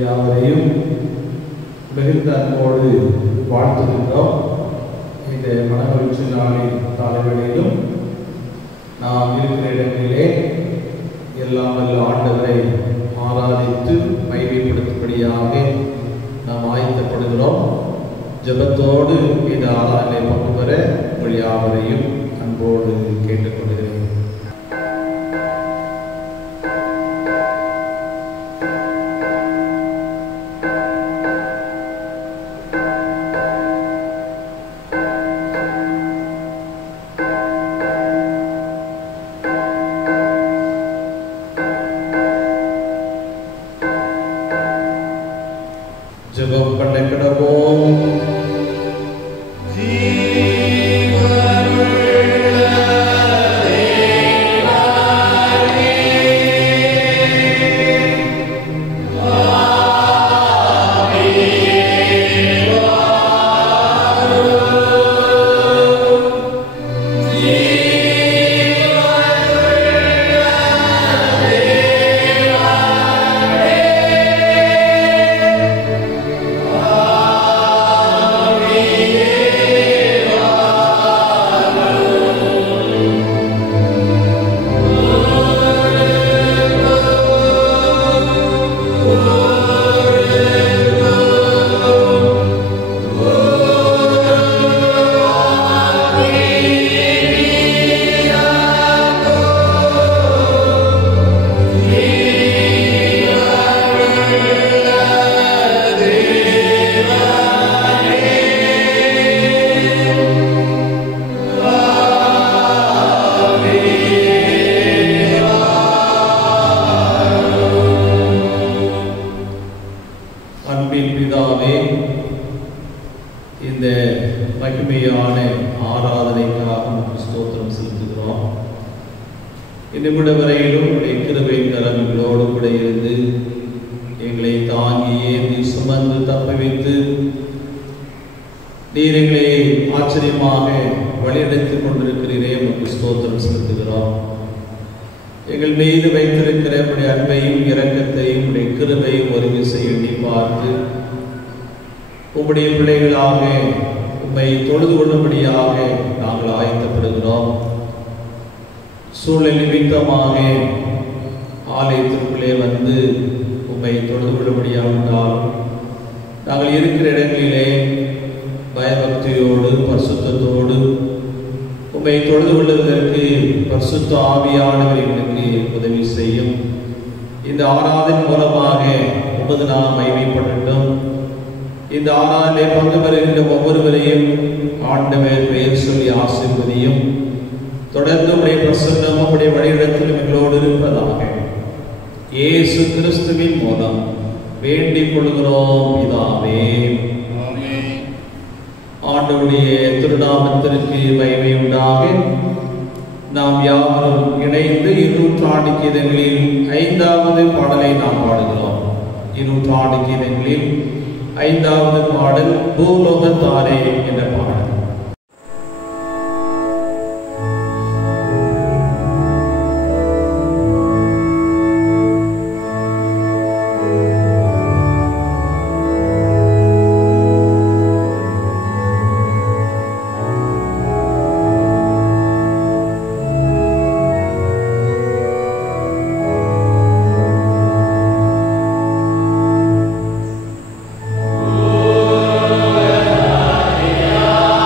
யாவரையும் மிகுந்த அன்போடு வாழ்த்துகின்றோம். இந்த மனமகிழ்ச்சி நாளின் காலவெளியிலும் நாம் இருக்கிற இடங்களிலே எல்லாம் வல்ல ஆண்டவரை ஆராதித்து மகிமைப்படுத்தும்படியாக நாம் ஆயத்தப்படுகிறோம். ஜெபத்தோடு இந்த ஆராதனை பங்கு பெற உங்கள் யாவரையும் அன்போடு கேட்டுக்கொள்கிறேன். ஜெபம் பண்ண கிடவோம். இந்த மகிமையான ஆராதனைக்காக ஸ்தோத்திரம் செலுத்துகிறோம். இன்னும் வரையிலும் உடைய கிருபை கரங்களோடு கூட இருந்து எங்களை தாங்கி ஏந்தி சுமந்து தப்புவித்து நீர் எங்களை ஆச்சரியமாக வழிநடத்திக் கொண்டிருக்கிறீரே உமக்கு ஸ்தோத்திரம் செலுத்துகிறோம். எங்கள் மீது வைத்திருக்கிற உடைய அன்பையும் இரக்கத்தையும் உடைய கிருபையும் ஒருமிசை எண்ணி பார்த்து உம்முடைய பிள்ளைகளாக உம்மை தொழுது கொள்ளும்படியாக நாங்கள் ஆயத்தப்படுகிறோம். சூழல் நிமித்தமாக ஆலயத்திற்குள்ளே வந்து உம்மை தொழுது கொள்ளும்படியாவிட்டால் நாங்கள் இருக்கிற இடங்களிலே பயபக்தியோடு பரிசுத்தத்தோடு உம்மை தொழுது கொள்வதற்கு பரிசுத்த ஆவியானவர் எங்களுக்கு உதவி செய்யும். இந்த ஆராதனை மூலமாக உமது நாம் மகிமைப்படட்டும். இந்த ஆராதனை பங்கு பெறுகின்ற ஒவ்வொருவரையும் ஆண்டவர் பெயர் சொல்லி ஆசீர்வதியும். தொடர்ந்து உடைய பிரசன்னம் உடைய வழியிடத்திலும் எங்களோடு இருப்பதாக இயேசு கிறிஸ்துவின் மூலம் வேண்டிக் கொள்கிறோம் பிதாவே. ஆண்டவருடைய திருநாமத்திற்கு மகிமை உண்டாக. நாம் யாவரும் இணைந்து 200 கீதங்களில் 5வது பாடலை நாம் பாடுகிறோம். 200 கீதங்களில் 5வது பாடல் பூலோகத்தாரே என்ற பாடல். Oh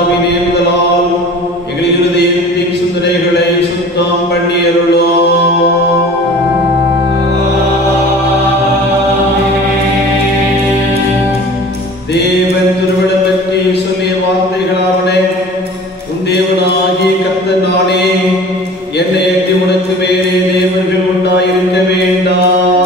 ஆவியின் ஏவுதலால் எங்கள் இருதயத்தின் சிந்தனைகளை சுத்தம் பண்ணியருளோம். தேவன் திருவிடம் பற்றி சொல்லிய வார்த்தைகளாவனே, உன் தேவனாகிய கர்த்தர் நானே, என்னை அன்றி உனக்கு வேறே தேவர்கள் உண்டாயிருக்க வேண்டாம்.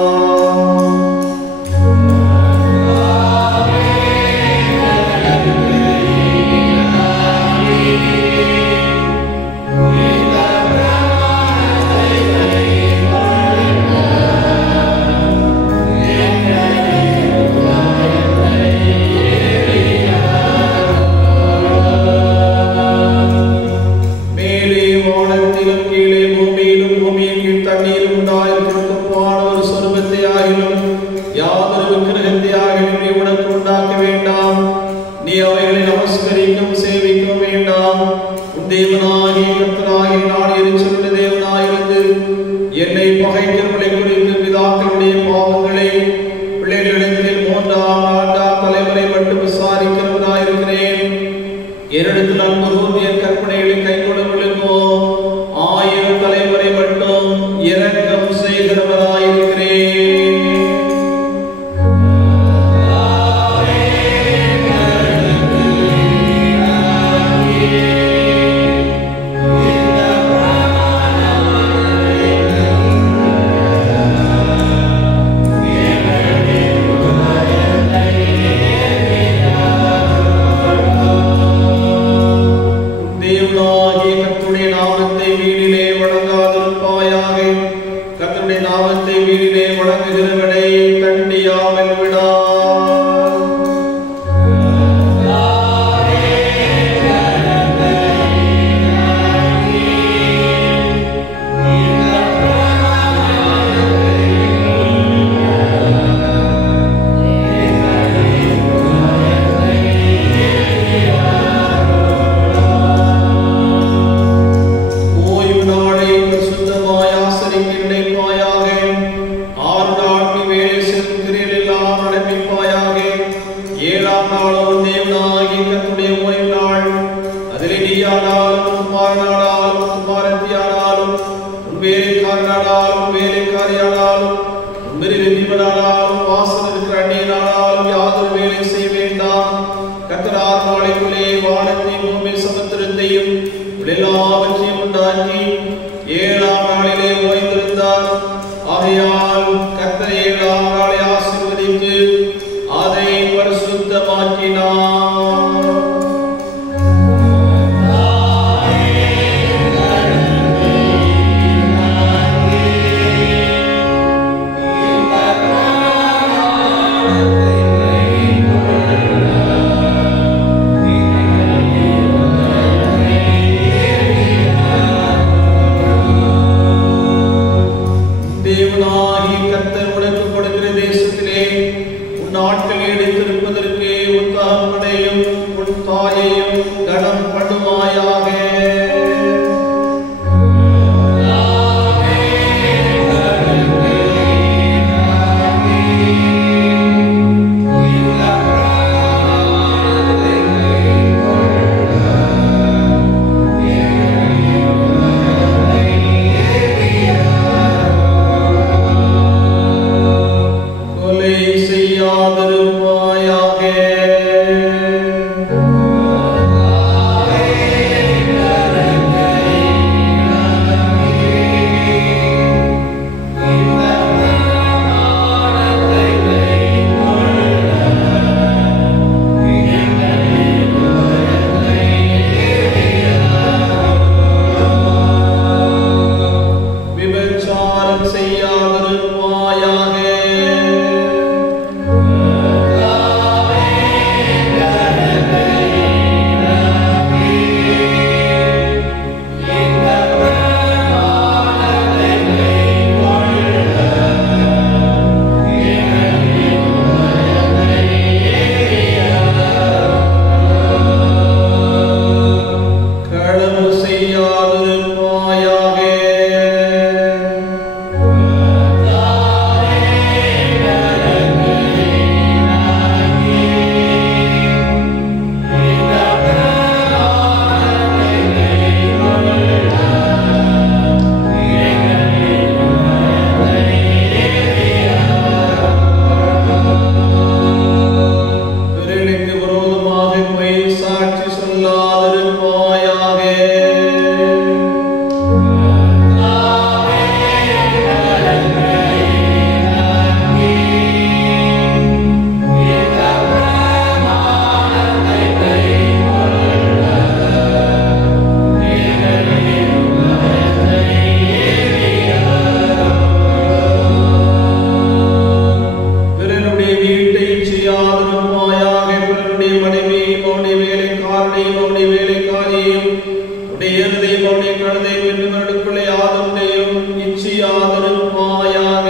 உடைய இருதயம் அவருடைய கழுதை என்று மறுக்குள்ளே யாதொன்றையும் இச்சியாதிருப்பாயாக.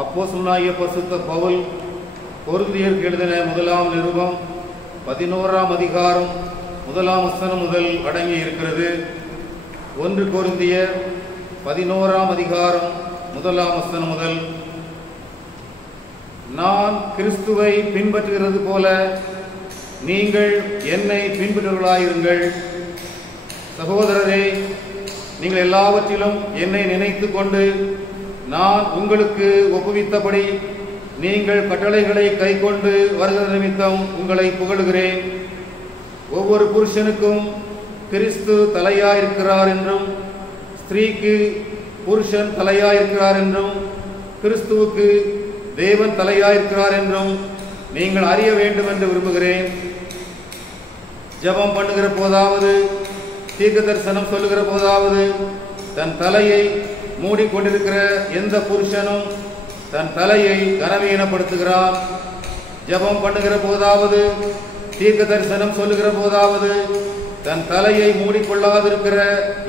அப்போஸ்தலனாகிய பரிசுத்த பவுல் கொரிந்தியருக்கு எழுதின முதலாம் நிருபம் 11ஆம் அதிகாரம் 1ஆம் வசனம் முதல் அடங்கி இருக்கிறது. 1 கொரிந்தியர் 11ஆம் அதிகாரம் 1ஆம் வசனம் முதல். நான் கிறிஸ்துவை பின்பற்றுகிறது போல நீங்கள் என்னை பின்பற்றுவர்களாயிருங்கள். சகோதரரே, நீங்கள் எல்லாவற்றிலும் என்னை நினைத்து கொண்டு நான் உங்களுக்கு ஒப்புவித்தபடி நீங்கள் கட்டளைகளை கைக்கொண்டு வருகிற நிமித்தம் உங்களை புகழுகிறேன். ஒவ்வொரு புருஷனுக்கும் கிறிஸ்து தலையாயிருக்கிறார் என்றும், ஸ்திரீக்கு புருஷன் தலையாயிருக்கிறார் என்றும், கிறிஸ்துவுக்கு தேவன் தலையாயிருக்கிறார் என்றும் நீங்கள் அறிய வேண்டும் என்று விரும்புகிறேன். ஜெபம் பண்ணுகிற போதாவது, தீர்க்க தரிசனம் சொல்லுகிற போதாவது, தன் தலையை மூடிக்கொண்டிருக்கிற எந்த புருஷனும் தன் தலையை கனவீனப்படுத்துகிறான். ஜெபம் பண்ணுகிற போதாவது, தீர்க்க தரிசனம் சொல்லுகிற போதாவது, தன் தலையை மூடிக்கொள்ளாதிருக்கிற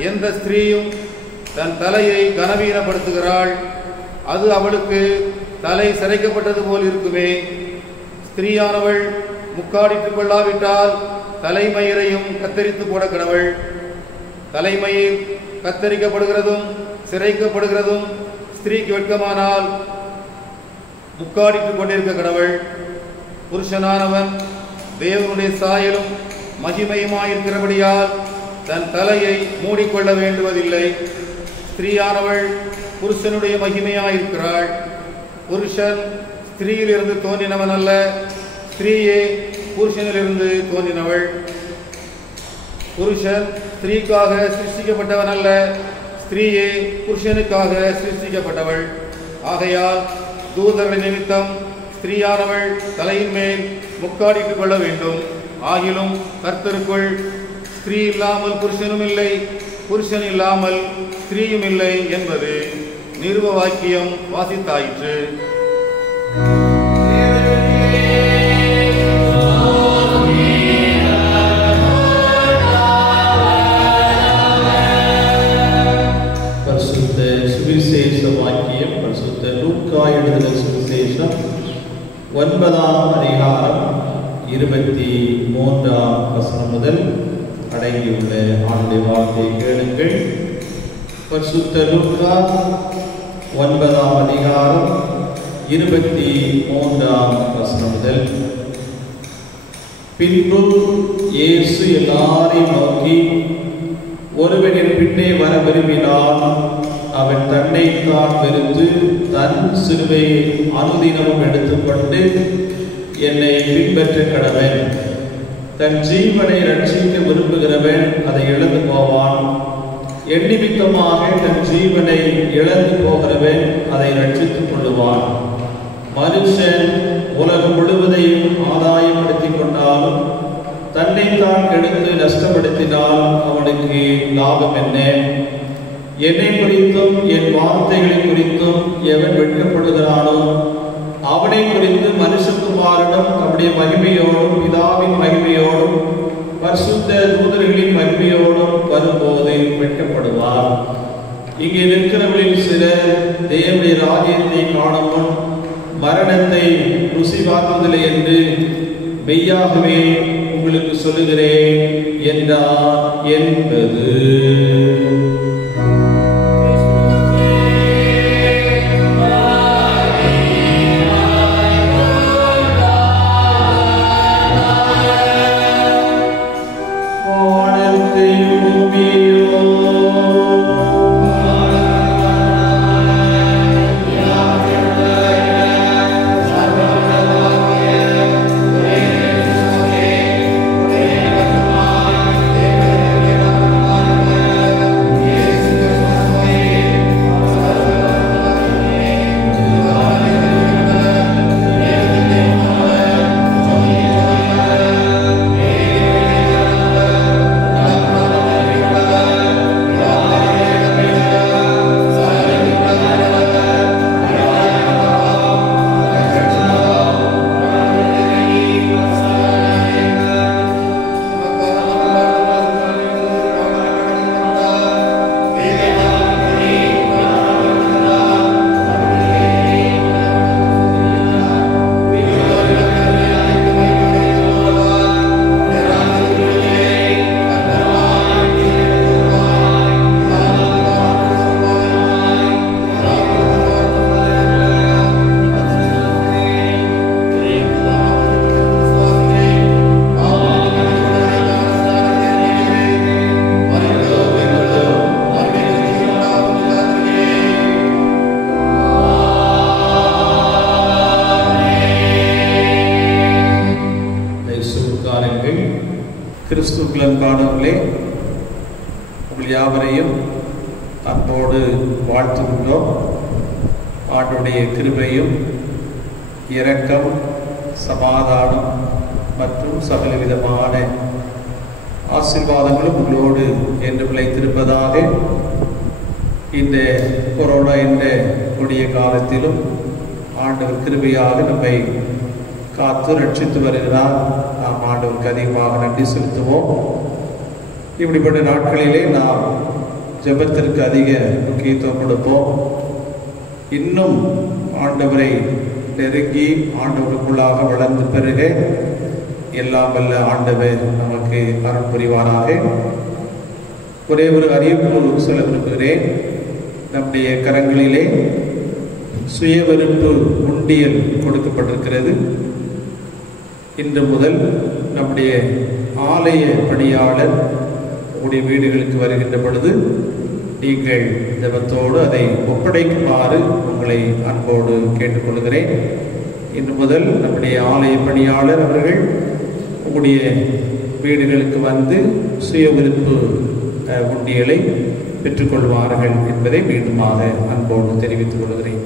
எந்த ஸ்திரீயும் தன் தலையை கனவீனப்படுத்துகிறாள். அது அவளுக்கு தலை சிரைக்கப்பட்டது போல் இருக்குமே. ஸ்திரீயானவள் முக்காடிட்டுக் கொள்ளாவிட்டால் தலைமயிரையும் கத்தரித்து போட கடவள். தலைமயிர் கத்தரிக்கப்படுகிறதும் சிரைக்கப்படுகிறதும் ஸ்திரீக்கு வெட்கமானால் முக்காடிட்டுக் கொண்டிருக்க கடவள். புருஷனானவன் தேவனுடைய சாயலும் மகிமையுமாயிருக்கிறபடியால் தன் தலையை மூடிக்கொள்ள வேண்டுவதில்லை. ஸ்திரீயானவள் புருஷனுடைய மகிமையாயிருக்கிறாள். புருஷன் ஸ்திரீயிலிருந்து தோன்றினவன் அல்ல, ஸ்திரீயே புருஷனிலிருந்து தோன்றினவள். புருஷன் ஸ்திரீக்காக சிருஷ்டிக்கப்பட்டவன் அல்ல, ஸ்திரீயே புருஷனுக்காக சிருஷ்டிக்கப்பட்டவள். ஆகையால் தூதர்கள் நிமித்தம் ஸ்திரீயானவள் தலையின் மேல் முக்காடிட்டுக் கொள்ள வேண்டும். ஆகிலும் கர்த்தருக்குள் ஸ்திரீ இல்லாமல் புருஷனும் இல்லை, புருஷன் இல்லாமல் ஸ்திரீயும் இல்லை என்பது நிருப வாக்கியம் வாசித்தாயிற்று. சுவிசேஷ வாக்கியம் பரிசுத்த லூக்கா எழுதின சுவிசேஷம் 9ஆம் அதிகாரம் 23ஆம் வசனம் முதல் அடங்கியுள்ள ஆண்டுடைய வார்த்தையை கேளுங்கள். பரிசுத்த லூக்கா 9ஆம் அதிகாரம் 23ஆம் வசனம் முதல். பின்பு இயேசு எல்லாரையும் நோக்கி, ஒருவன் என் பின்னே வர விரும்பினால் அவன் தன்னைத்தான் வெறுத்து தன் சிலுவையை அனுதினமும் எடுத்துக்கொண்டு என்னை பின்பற்ற கடவன். தன் ஜீவனை ரட்சிக்க விரும்புகிறவன் அதை இழந்து போவான். என் நிமித்தமாக தன் ஜீவனை இழந்து போகிறவன் அதை ரட்சித்துக் கொள்ளுவான். மனுஷன் உலகம் முழுவதையும் ஆதாயப்படுத்திக் கொண்டாலும் தன்னைத்தான் கெடுத்து நஷ்டப்படுத்தினால் அவனுக்கு லாபம் என்ன? என்னை குறித்தும் என் வார்த்தைகளை குறித்தும் எவன் வெட்கப்படுகிறானோ அவனை குறித்து மனுஷகுமாரனும் அவருடைய மகிமையோடும் பிதாவின் மகிமையோடும் பரிசுத்த தூதர்களின் மகிமையோடும் வரும்போது வெட்கப்படுவார். இங்கே நிற்கிறவர்களில் சிலர் தேவனுடைய ராஜ்யத்தை காணும் முன் மரணத்தை ருசி பார்ப்பதில்லை என்று மெய்யாகவே உங்களுக்கு சொல்லுகிறேன் என்றார் என்பது. கிறிஸ்துவுக்குள்ளானவர்களே, உங்கள் யாவரையும் அன்போடு வாழ்த்துகின்றோம். ஆண்டுடைய கிருபையும் இரக்கம், சமாதானம் மற்றும் சகலவிதமான ஆசீர்வாதங்களும் உங்களோடு என்று விளைத்திருப்பதாக. இந்த கொரோனா என்ற கொடிய காலத்திலும் ஆண்டவர் கிருபையாக நம்மை காத்து ரட்சித்து வருகிறார். நாம் ஆண்டவருக்கு அதிகமாக நன்றி செலுத்துவோம். இப்படிப்பட்ட நாட்களிலே நாம் ஜெபத்திற்கு அதிக முக்கியத்துவம் கொடுப்போம். இன்னும் ஆண்டவரை நெருங்கி ஆண்டவருக்குள்ளாக வளர்ந்து பெருக எல்லாம் வல்ல ஆண்டவர் நமக்கு அருள் புரிவாராக. ஒரே ஒரு அறிவிப்பு சொல்ல விரும்புகிறேன். நம்முடைய கரங்களிலே சுய வெறுப்பு உண்டியல் கொடுக்கப்பட்டிருக்கிறது. இன்று முதல் நம்முடைய ஆலய பணியாளர் உடைய வீடுகளுக்கு வருகின்ற பொழுது நீங்கள் ஜெபத்தோடு அதை ஒப்படைக்குமாறு உங்களை அன்போடு கேட்டுக்கொள்கிறேன். இன்று முதல் நம்முடைய ஆலய பணியாளர் அவர்கள் உங்களுடைய வீடுகளுக்கு வந்து சுய விருப்பு உண்டியலை பெற்றுக்கொள்வார்கள் என்பதை மீண்டுமாக அன்போடு தெரிவித்துக் கொள்கிறேன்.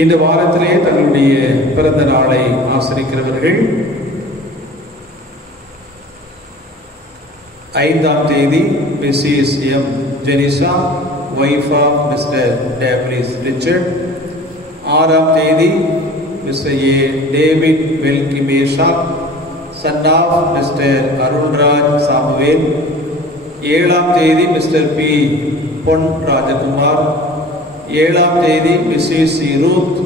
இந்த வாரத்திலே தங்களுடைய பிறந்த நாளை ஆசரிக்கிறவர்கள் 5ஆம் தேதி Mrs M Jenisa, wife of Mr டேப்ரிஸ் ரிச்சர்ட். 6ஆம் தேதி மிஸ்டர் ஏ டேவிட் வெல்கிமேஷா, son of Mr Arulraj Samuel. 7ஆம் தேதி மிஸ்டர் பி பொன் ராஜகுமார். 7ஆம் தேதி Mrs C Ruth,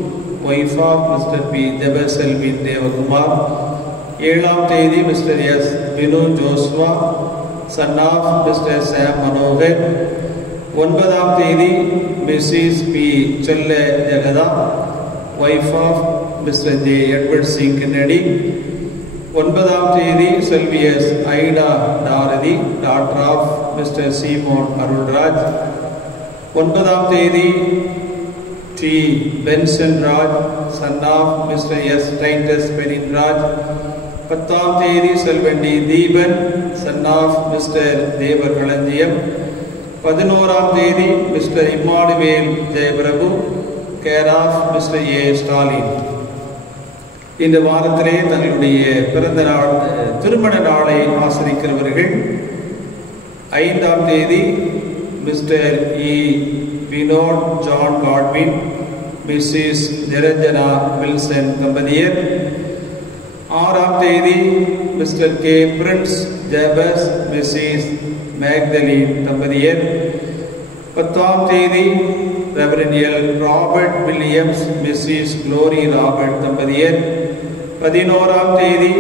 wife of Mr P Jebaselvin Devakumar. 7ஆம் தேதி Mr S Vinu Joshua, son of Mr Sam Manohar. 9ஆம் தேதி Mrs P Chella Jegatha, wife of Mr J Edward C Kennedy. 9ஆம் தேதி செல்வியஸ் Ida Dorothy, doctor of Mr Simon Arulraj. 9ஆம் தேதி T Benson Raj, son of Mr S Titus Beninraj. 10ஆம் தேதி செல்வண்டி Deepan, son of Mr Thevar Kalanjiyam. 11ஆம் தேதி Mr Immanuel Jayaprabhu, care of Mr A Stalin. இந்த வாரத்திலே தங்களுடைய பிறந்த நாள் திருமண நாளை ஆசரிக்கிறவர்கள் 5ஆம் தேதி Mr E Vinod John Godwin, Mrs Niranjana Wilson தம்பதியர். 6ஆம் தேதி Mr K Prince Jabez Mrs Magdalene தம்பதியர். 10ஆம் தேதி reverend L Robert Williams Mrs Glory Robert தம்பதியர். 11ஆம் தேதி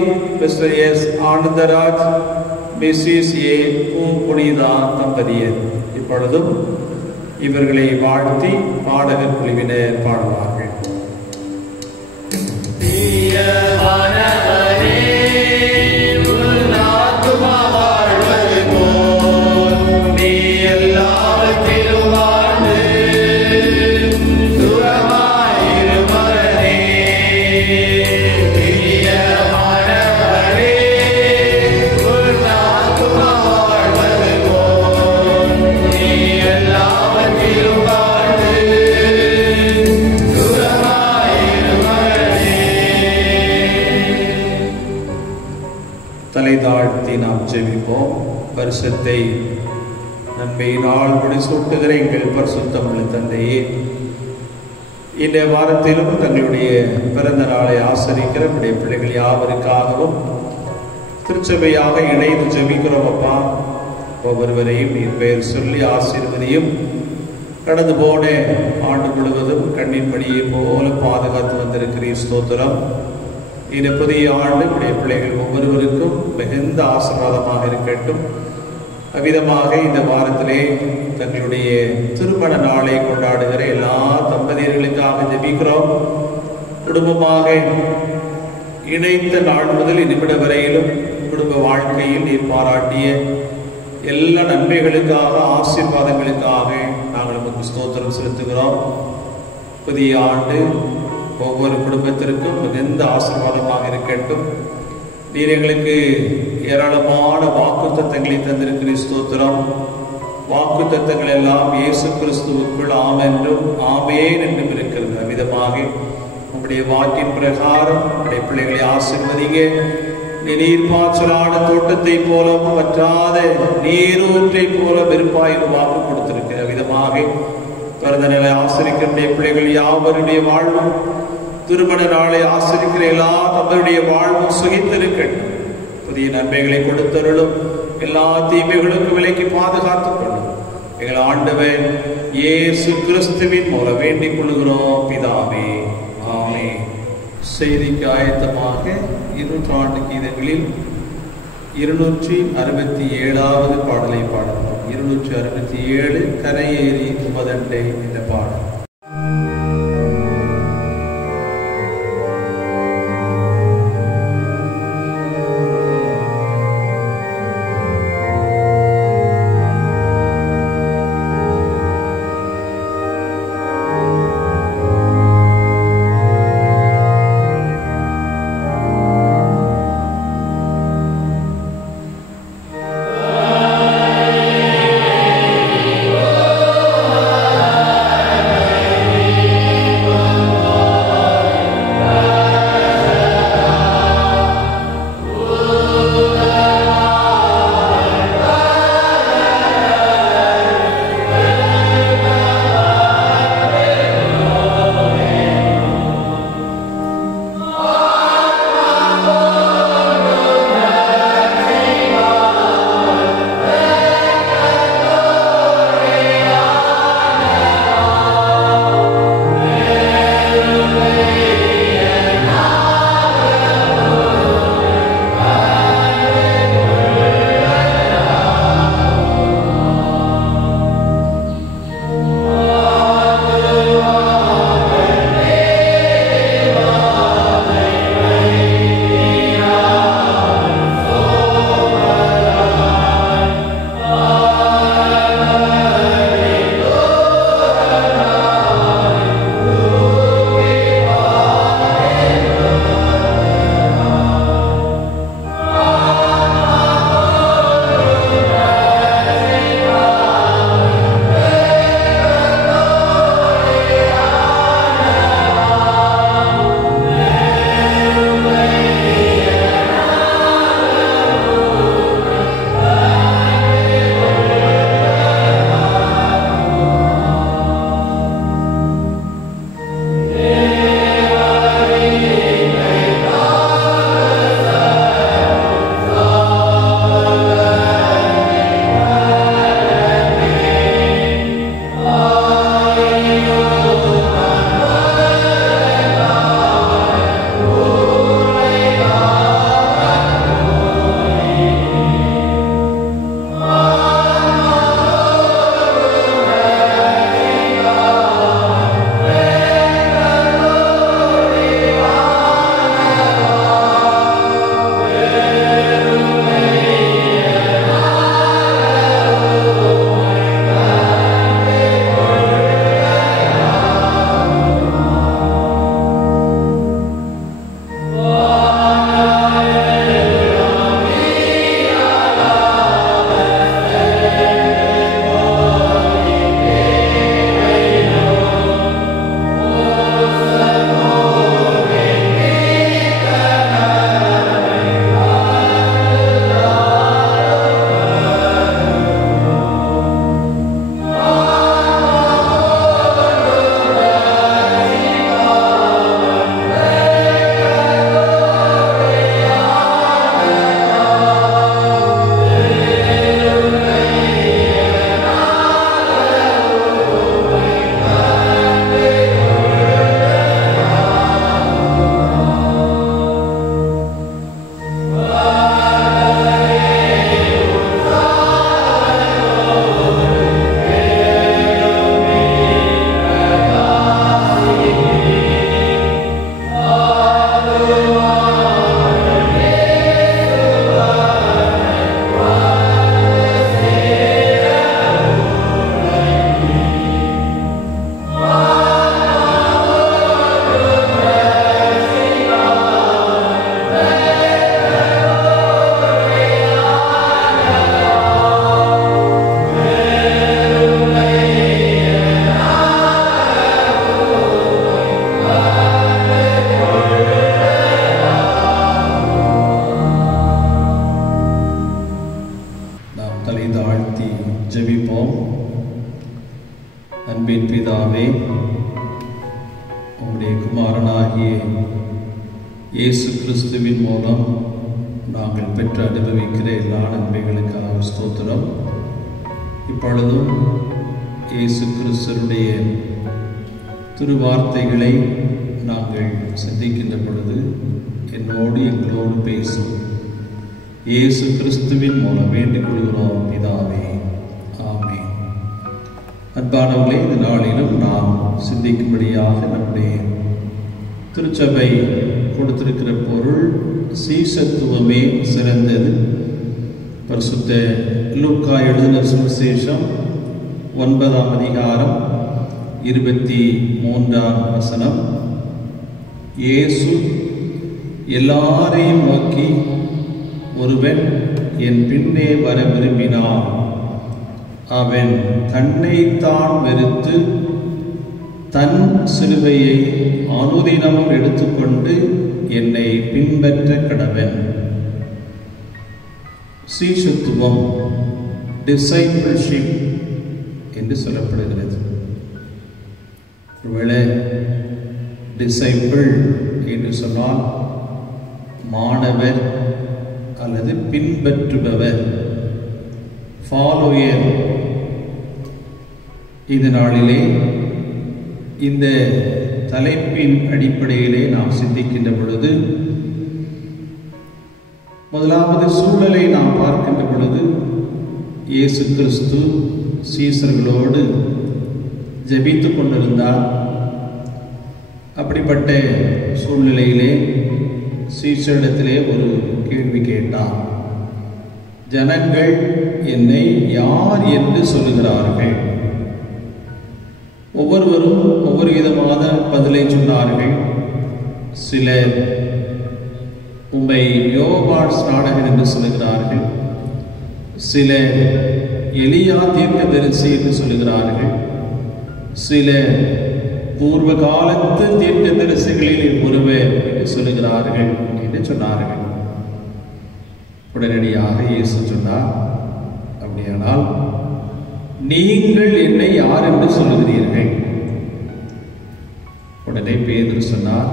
Mr S Anandaraj Mrs A Punitha தம்பதியர். இப்பொழுதும் இவர்களை வாழ்த்தி பாடகர் குழுவினர் பாடுவார்கள். தலை தாழ்த்தி நாம் ஜெபிப்போம். பரிசுத்தை நன்மையினால் முடிசூட்டுகிற எங்கள் பரிசுத்தமுள்ள தந்தையே, இந்த வாரத்திலும் தங்களுடைய பிறந்த நாளை ஆசரிக்கிற நம்முடைய பிள்ளைகள் யாவருக்காகவும் திருச்சபையாக இணைந்து ஜெபிக்கிறோம். அப்பா, ஒவ்வொருவரையும் நீர் பெயர் சொல்லி ஆசீர்வதியும். கடந்து போன ஆண்டு முழுவதும் கண்ணின் மணியை போல பாதுகாத்து வந்திருக்கிறீர். ஸ்தோத்திரம். இந்த புதிய ஆண்டு நம்முடைய பிள்ளைகள் ஒவ்வொருவருக்கும் மிகுந்த ஆசீர்வாதமாக இருக்கட்டும். அவ்விதமாக இந்த வாரத்திலே தங்களுடைய திருமண நாளை கொண்டாடுகிற எல்லா தம்பதியர்களுக்காக ஜெபிக்கிறோம். குடும்பமாக இணைத்த நாள் முதல் நிமிட வரையிலும் குடும்ப வாழ்க்கையில் நீர் பாராட்டிய எல்லா நன்மைகளுக்காக ஆசீர்வாதங்களுக்காக நாங்கள் உங்களுக்கு ஸ்தோத்திரம் செலுத்துகிறோம். புதிய ஆண்டு ஒவ்வொரு குடும்பத்திற்கும் மிகுந்த ஆசீர்வாதமாக இருக்கட்டும். நீர் எங்களுக்கு ஏராளமான வாக்குத்தத்தங்களை தந்திருக்கிற ஸ்தோத்திரம். வாக்குத்தத்தங்கள் எல்லாம் இயேசு கிறிஸ்துவுக்குள் ஆம் என்றும் ஆமேன் என்றும் இருக்கிறது. அவ்விதமாக உங்களுடைய வாக்கின் பிரகாரம் உங்களுடைய பிள்ளைகளை ஆசீர்வதிங்க. நீர் பாய்ச்சலான தோட்டத்தை போலவும் வற்றாத நீரூற்றை போல விருப்பாயின் வாக்கு கொடுத்திருக்கிற விதமாக பிறந்த நிலை ஆசிரிக்கிற பிள்ளைகள் யாவருடைய வாழ்வும் திருமண நாளை ஆசிரிக்கிற எல்லா தங்களுடைய வாழ்வும் சுகித்திருக்கட்டும். புதிய நன்மைகளை கொடுத்தருளும். எல்லா தீமைகளுக்கும் விலைக்கு பாதுகாத்துக் கொள்ளும். எங்கள் ஆண்டவர் இயேசு கிறிஸ்துவின் மூலம் வேண்டிக் கொள்கிறோம் பிதாவே, ஆமென். செய்திக்கு ஆயத்தமாக 200 கீதங்களில் 267வது பாடலை பாடலாம். 267 கரையேறி உமதண்டை என்ற பாடல். Amen. தாழ்த்தி ஜெபிப்போம். அன்பின் பிதாவே, உம்முடைய குமாரனாகிய இயேசு கிறிஸ்துவின் மூலம் நாங்கள் பெற்று அனுபவிக்கிற எல்லா நன்மைகளுக்காக ஸ்தோத்திரம். இப்பொழுதும் இயேசு கிறிஸ்துடைய திருவார்த்தைகளை நாங்கள் சிந்திக்கின்ற பொழுது என்னோடு எங்களோடு பேசும் இயேசு கிறிஸ்துவின் மூலம் வேண்டிக் கொள்கிறோம் பிதாவே, ஆமென். அன்பானவர்களே, இந்த நாளிலும் நாம் சிந்திக்கும்படியாக நம்முடைய திருச்சபை கொடுத்திருக்கிற பொருள் சீசத்துவமே சிறந்தது. பரிசுத்த லூக்கா எழுதின சுவிசேஷம் 9ஆம் அதிகாரம் 23ஆம் வசனம். இயேசு எல்லாரையும் நோக்கி, ஒருவன் என் பின்னே வர விரும்பினான், அவன் தன்னைத்தான் வெறுத்து தன் சிலுவையை அனுதினமும் எடுத்துக்கொண்டு என்னை பின்பற்ற கடவன். சீஷத்துவம், டிசைபிள்ஷிப் என்று சொல்லப்படுகிறது. ஒருவேளை டிசைபிள் என்று சொன்னால் மாணவர் அல்லது பின்பற்றுபவர், ஃபாலோயர். இந்த நாளிலே இந்த தலைப்பின் அடிப்படையிலே நாம் சிந்திக்கின்ற பொழுது, முதலாவது சூழலை நாம் பார்க்கின்ற பொழுது, இயேசு கிறிஸ்து சீசர்களோடு ஜெபித்துக் கொண்டிருந்தார். அப்படிப்பட்ட சூழ்நிலையிலே சீசரிடத்திலே ஒரு கேள்வி கேட்டார். ஜனங்கள் என்னை யார் என்று சொல்லுகிறார்கள்? ஒவ்வொருவரும் ஒவ்வொரு விதமான பதிலை சொன்னார்கள். சிலர் உம்மை யோவான் ஸ்நானகன் என்று சொல்லுகிறார்கள், சிலர் எலியா தீர்க்கதரிசி என்று சொல்லுகிறார்கள், சிலர் பூர்வ காலத்து தீர்க்கதரிசிகளில் ஒருவர் என்று சொல்லுகிறார்கள் என்று சொன்னார்கள். உடனடியாக இயேசு சொன்னார், அப்படியானால் நீங்கள் என்னை யார் என்று சொல்லுகிறீர்கள்? உடனே பேதுரு சொன்னார்,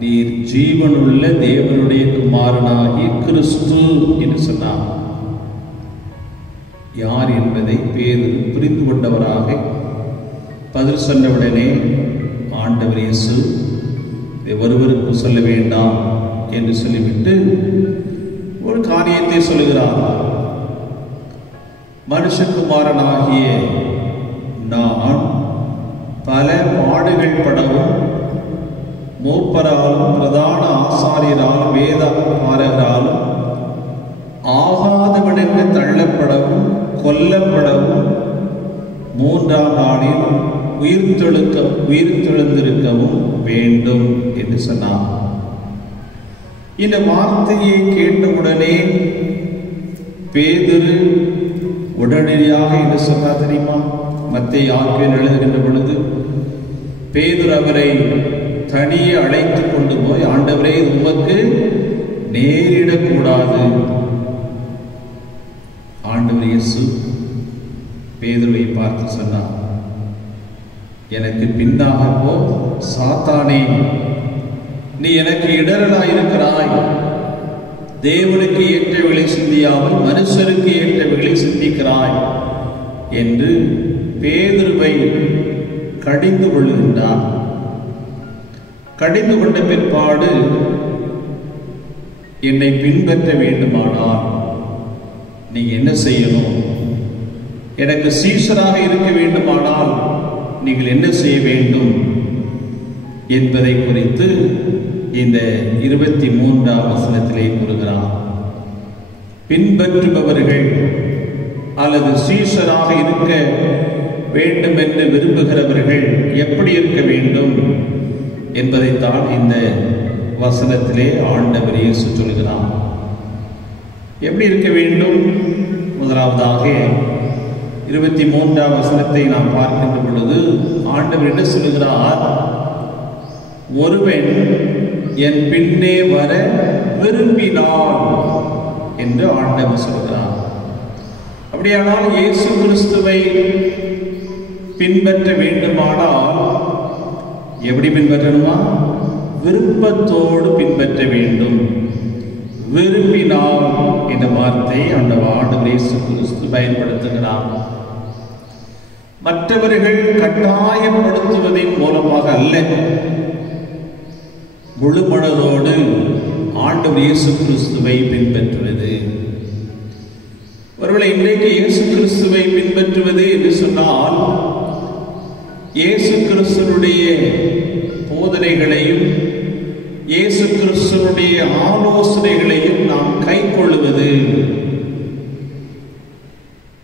நீர் ஜீவனுள்ள தேவனுடைய குமாரனாகிய கிறிஸ்து என்று சொன்னார். யார் என்பதை பேதுரு புரிந்து கொண்டவராக பதில் சொன்னவுடனே, ஆண்டவர் இயேசு இதை ஒருவருக்கும் சொல்ல வேண்டாம் என்று சொல்லிவிட்டு ஒரு காரியத்தை சொல்லுகிறார். மனுஷகுமாரனாகிய நான் பல பாடுகள் படவும், மூப்பராலும் பிரதான ஆசாரியராலும் வேத பாரகராலும் ஆகாதவனுக்கு தள்ளப்படவும் கொல்லப்படவும் 3ஆம் நாளில் உயிர்த்தெழுந்திருக்கவும் வேண்டும் என்று சொன்னார். இந்த வார்த்தையை கேட்டவுடனே பேதுரு உடனடியாக என்ன சொன்னார் தெரியுமா? மத்தேயு 6 எழுதுகின்ற பொழுது பேதுரு அவரை தனியே அழைத்து கொண்டு போய், ஆண்டவரே, இது உமக்கு நேரிடக்கூடாது. ஆண்டவர் இயேசு பேதுருவை பார்த்து சொன்னார், எனக்கு பின்னாக போ சாத்தானே, நீ எனக்கு இடரலாயிருக்கிறாய். தேவனுக்கு ஏற்றவைகளை சிந்தியாமல் மனுஷருக்கு ஏற்றவைகளை சிந்திக்கிறாய் என்று பேதுருவை கடிந்து கொள்கின்றார். கடிந்து கொண்ட பிற்பாடு, என்னை பின்பற்ற வேண்டுமானால் நீ என்ன செய்யணும்? எனக்கு சீஷராக இருக்க வேண்டுமானால் நீங்கள் என்ன செய்ய வேண்டும் என்பதை குறித்து இந்த 23ஆம் வசனத்திலே கூறுகிறார். பின்பற்றுபவர்கள் அல்லது சீஷராக இருக்க வேண்டும் என்று விரும்புகிறவர்கள் எப்படி இருக்க வேண்டும் என்பதைத்தான் இந்த வசனத்திலே ஆண்டவர் இயேசு சொல்கிறார். எப்படி இருக்க வேண்டும்? முதலாவதாக 23ஆம் வசனத்தை நாம் பார்க்கின்ற பொழுது ஆண்டவர் என்ன சொல்கிறார்? ஒருவன் என் பின்னே வர விரும்பினான் என்று ஆண்டவர் சொல்கிறார். அப்படியானால் இயேசு கிறிஸ்துவை பின்பற்ற வேண்டுமானால் எப்படி பின்பற்றணுமா? விருப்பத்தோடு பின்பற்ற வேண்டும். விரும்பினால் என்ற வார்த்தை அந்த ஆண்டவர் இயேசு கிறிஸ்து பயன்படுத்துகிறார். மற்றவர்கள் கட்டாயப்படுத்துவதன் மூலமாக அல்ல, முழு மனதோடு ஆண்டவர் இயேசு கிறிஸ்துவை பின்பற்றுவது. ஒருவேளை இன்றைக்கு இயேசு கிறிஸ்துவை பின்பற்றுவது என்று சொன்னால் இயேசு கிறிஸ்துனுடைய போதனைகளையும் இயேசு கிறிஸ்துனுடைய ஆலோசனைகளையும் நாம் கைக்கொள்வது.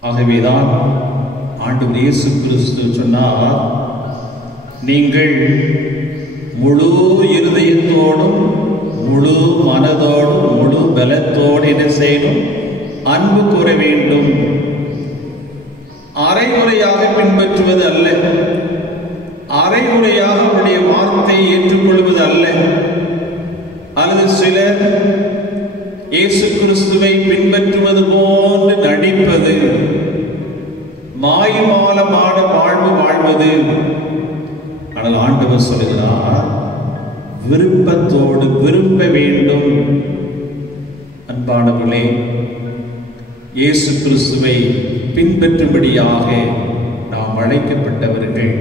ஆகவேதான் ஆண்டவர் இயேசு கிறிஸ்து சொன்னார், நீங்கள் முழு இருதயத்தோடும் முழு மனதோடும் முழு பலத்தோடு என்ன செய்யணும்? அன்பு கூற வேண்டும். அரைமுறையாக பின்பற்றுவது அல்ல, அரைமுறையாக அவருடைய வார்த்தையை ஏற்றுக்கொள்வது அல்ல. அல்லது சிலர் இயேசு கிறிஸ்துவை பின்பற்றுவது போன்று நடிப்பது, மாய்மாலமான வாழ்வு வாழ்வது. ஆனால் ஆண்டவர் சொல்கிறார், விருப்பத்தோடு விரும்ப வேண்டும். அன்பானவர்களே, இயேசு கிறிஸ்துவை பின்பற்றும்படியாக நாம் அழைக்கப்பட்டவர்கள்.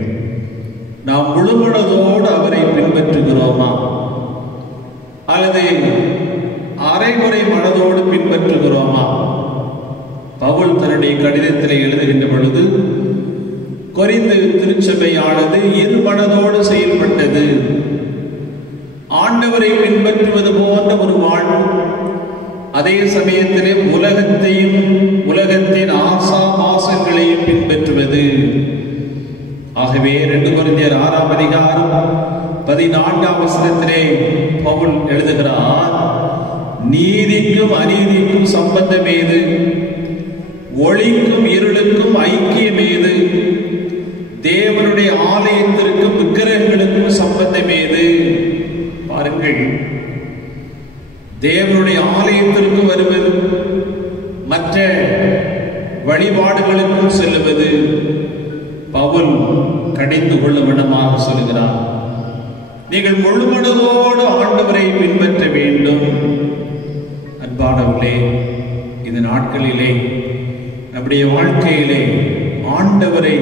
நாம் முழுமனதோடு அவரை பின்பற்றுகிறோமா அல்லது அரைமுறை மனதோடு பின்பற்றுகிறோமா? பவுல் தன்னுடைய கடிதத்தில் எழுதுகின்ற பொழுது, கொரிந்து திருச்சபையானது இரு மனதோடு செயல்பட்டது. ஆண்டவரை பின்பற்றுவது போன்ற ஒரு வாழ்வு, அதே சமயத்திலே உலகத்தையும் உலகத்தின் ஆசாபாசங்களையும் பின்பற்றுவது. ஆகவே 2 கொரிந்தியர் 6ஆம் அதிகாரம் 14ஆம் வசனத்திலே பவுல் எழுதுகிறார், நீதிக்கும் அநீதிக்கும் சம்பந்தம் ஏது? ஒளிக்கும் இருளுக்கும் ஐக்கியம் ஏது? தேவனுடைய ஆலயத்திற்கும் விக்கிரகங்களுக்கும் சம்பந்தம் ஏது? பாருங்கள், தேவனுடைய ஆலயத்திற்கு வருவது, மற்ற வழிபாடுகளுக்கும் செல்லுவது. பவுல் கடிந்து கொள்ளும் விடமாக சொல்கிறார், நீங்கள் முழுமனதோடு ஆண்டவரை பின்பற்ற வேண்டும். அன்பானவர்களே, இந்த நாட்களிலே நம்முடைய வாழ்க்கையிலே ஆண்டவரை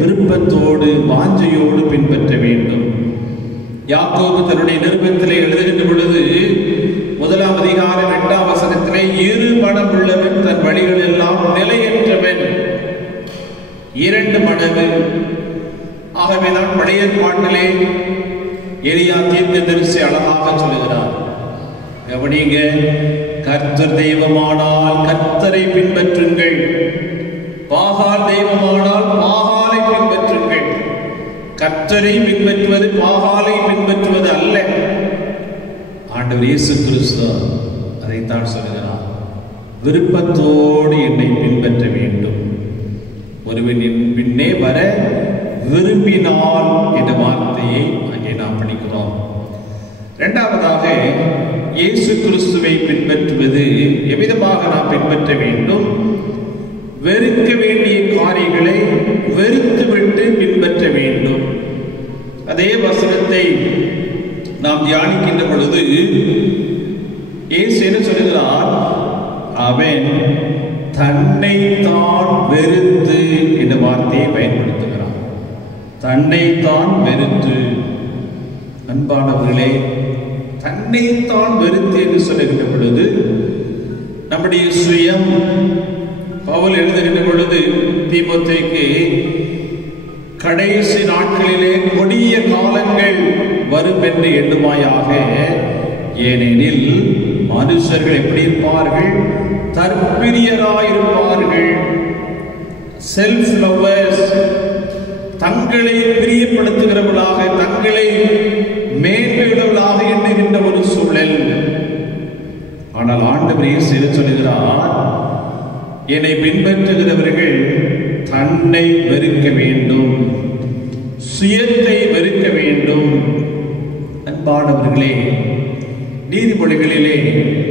விருப்பத்தோடு வாஞ்சையோடு பின்பற்ற வேண்டும். யாக்கோபு தன்னுடைய நிருபத்திலே எழுதுகின்ற பொழுது 1ஆம் அதிகாரம் 8ஆம் வசனத்திலே, இரு மனம் உள்ளவன் தன் வழிகள் எல்லாம் நிலையற்றவன். 2 மனது. ஆகவேதான் பழைய பாட்டிலே எலியா தீர்க்கதரிசி அழகாக சொல்லுகிறார், கவனிங்க, கர்த்தர் தெய்வமானால் கர்த்தரை பின்பற்றுங்கள், பாகால் தெய்வமானால் பாகாலை பின்பற்றுங்கள். கர்த்தரை பின்பற்றுவது பாகாலை பின்பற்றுவது அல்ல. ஆண்டவர் இயேசு கிறிஸ்து அதைத்தான் சொல்லுகிறார், விருப்பத்தோடு என்னை பின்பற்ற வேண்டும். ஒருவனின் பின்னே வர விரும்பினால் என்ற வார்த்தையை அங்கே நாம் படிக்கிறோம். இரண்டாவதாக, இயேசு கிறிஸ்துவை பின்பற்றுவது எவ்விதமாக நாம் பின்பற்ற வேண்டும்? வெறுக்க வேண்டிய காரியங்களை வெறுத்துவிட்டு பின்பற்ற வேண்டும். அதே வசனத்தை நாம் தியானிக்கின்ற பொழுது இயேசு என்ன சொல்கிறார்? அவன் தன்னைத்தான் வெறுத்து என்ற வார்த்தையை பயன்படுத்துகிறார். தன்னைத்தான் வெறுத்து. அன்பானவர்களே, தன்னைத்தான் வெறுத்து என்று சொல்லுகின்ற பொழுது நம்முடைய சுயம், பவுல் எழுதுகின்ற பொழுது தீமோத்தேயுக்கு, கடைசி நாட்களிலே கொடிய காலங்கள் வரும் என்று எண்ணுமாயாக, ஏனெனில் மனுஷர்கள் எப்படி இருப்பார்கள்? தற்பிரியராயிருப்பார்கள். செல்ஃப் லவ்வர்ஸ், தங்களை பிரியப்படுத்துகிறவர்களாக, தங்களை மேன்மையுள்ளவர்களாக எண்ணுகின்ற ஒரு சூழல். ஆனால் ஆண்டவர் இயேசு சொல்லுகிறார், என்னை பின்பற்றுகிறவர்கள் தன்னை வெறுக்க வேண்டும், சுயத்தை வெறுக்க வேண்டும். அன்பானவர்களே, நீதிமொழிகளிலே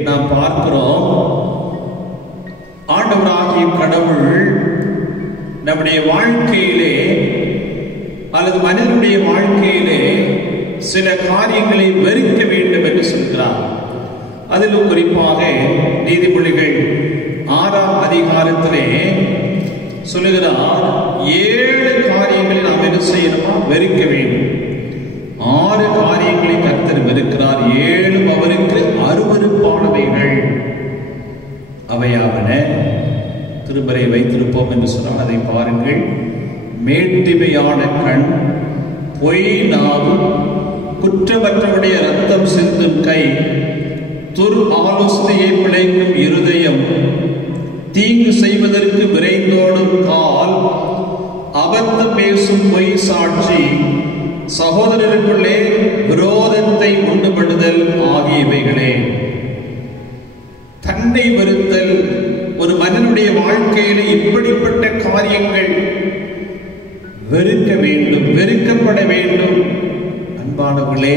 நாம் பார்க்கிறோம், ஆண்டவராகிய கடவுள் நம்முடைய வாழ்க்கையிலே அல்லது மனிதனுடைய வாழ்க்கையிலே சில காரியங்களை வெறுக்க வேண்டும் என்று சொல்கிறார். அதிலும் குறிப்பாக நீதிமொழிகள் 6ஆம் அதிகாரத்திலே சொல்லுகிறார், 7 காரியங்களை நாம் என்ன செய்யணுமா? வெறுக்க வேண்டும். 6 காரியங்களை கர்த்தர் வெறுக்கிறார், 7 அவருக்கு அருவருப்பானவைகள். அவையாவன திருமறை வைத்திருப்போம் என்று சொன்னால் அதை பாருங்கள். மேட்டிமையான கண், பொய் நாவு, குற்றமற்றவருடைய ரத்தம் சிந்தும் கை, துர் ஆலோசனையை பிழைக்கும் இருதயம், தீங்கு செய்வதற்கு விரைந்தோடும் கால், அபத்தம் பேசும் பொய் சாட்சி, சகோதரருக்குள்ளே விரோதத்தை உண்டுபடுதல் ஆகியவைகளே. தன்னை வெறுத்தல். ஒரு மனிதனுடைய வாழ்க்கையில இப்படிப்பட்ட காரியங்கள் வெறுக்க வேண்டும், வெறுக்கப்பட வேண்டும். அன்பானவர்களே,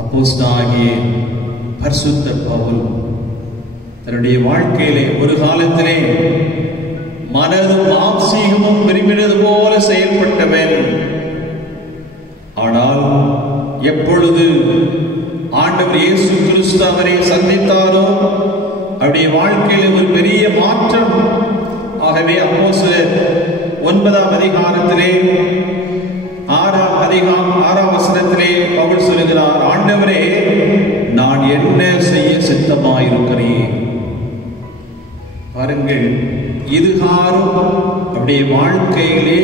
அப்போஸ்தலனாகிய பரிசுத்த பவுல் தன்னுடைய வாழ்க்கையிலே ஒரு காலத்திலே மனதும் மாம்சீகமும் விரும்பினது போல செயல்பட்டவன். ஆனால் எப்பொழுது ஆண்டவர் இயேசு கிறிஸ்து அவரை சந்தித்தாரோ அவருடைய வாழ்க்கையில் ஒரு பெரிய மாற்றம். ஆகவே அப்போஸ்தலர் 9ஆம் அதிகாரத்திலே 6ஆம் வசனத்திலே பவுல் சொல்லுகிறார், ஆண்டவரே, நான் என்ன செய்ய சித்தமாயிருக்கிறேன். பாருங்கள், இதுகாரும் அவருடைய வாழ்க்கையிலே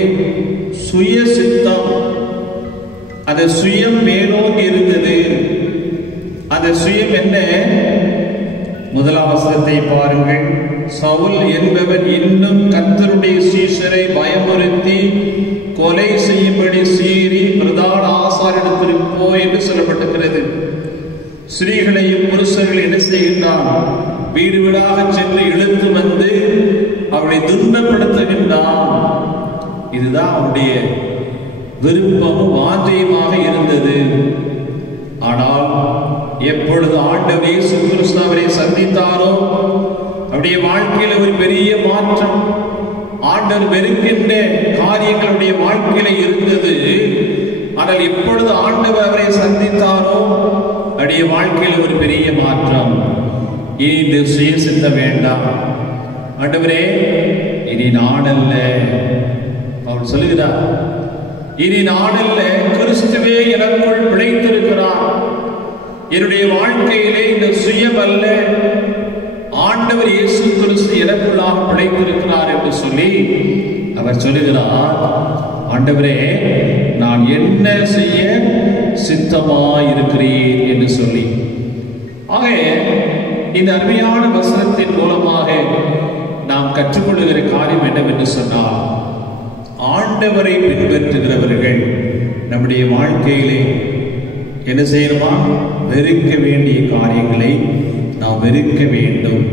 சுய சித்தம், அந்த சுயம் மேலோங்கி இருந்தது. அந்த சுயம் என்ன? 1ஆம் வசனத்தை பாருங்கள். சவுல் என்பவன் இன்னும் கர்த்தருடைய சீஷரை பயமுறுத்தி கொலை செய்யும்படி சீறி பிரதான ஆசாரியனிடத்திற்கு போய் என்று சொல்லப்பட்டிருக்கிறது. ஸ்திரீகளையும் புருஷர்கள் என்ன செய்கின்றான்? வீடு வீடாக சென்று இழுத்து வந்து அவளை துன்பப்படுத்துகின்றான். இதுதான் அவனுடைய விருப்பமும் வாஞ்சையுமாக இருந்தது. ஆனால் எப்பொழுது ஆண்டவர் இயேசு கிறிஸ்து அவரை சந்தித்தாரோ அவருடைய வாழ்க்கையில ஒரு பெரிய மாற்றம். ஆண்டவர் வெறுக்கின்ற காரியங்களுடைய வாழ்க்கையில இருந்தது. ஆனால் எப்பொழுது ஆண்டவர் அவரை சந்தித்தாரோ அவருடைய வாழ்க்கையில ஒரு பெரிய மாற்றம். இனி சுய சித்த வேண்டாம். ஆண்டவரே, இனி நாடல்ல, அவர் சொல்லுகிறார், இனி நாடல்ல, கிறிஸ்துவே எனக்குள் பிழைத்திருக்கிறார். என்னுடைய வாழ்க்கையிலே இந்த சுயம் அல்ல, ஆண்டவர் இயேசு கிறிஸ்து எனக்குள்ளாக பிழைத்திருக்கிறார் என்று சொல்லி அவர் சொல்லுகிறார், ஆண்டவரே, நான் என்ன செய்ய சித்தமாயிருக்கிறேன் என்று சொல்லி. ஆக இந்த அருமையான வசனத்தின் மூலமாக நாம் கற்றுக்கொள்ளுகிற காரியம் என்னவென்று சொன்னால், ஆண்டவரை பின்பற்றுகிறவர்கள் நம்முடைய வாழ்க்கையிலே என்ன செய்யணுமா? வெறுக்க வேண்டிய காரியங்களை நாம் வெறுக்க வேண்டும்.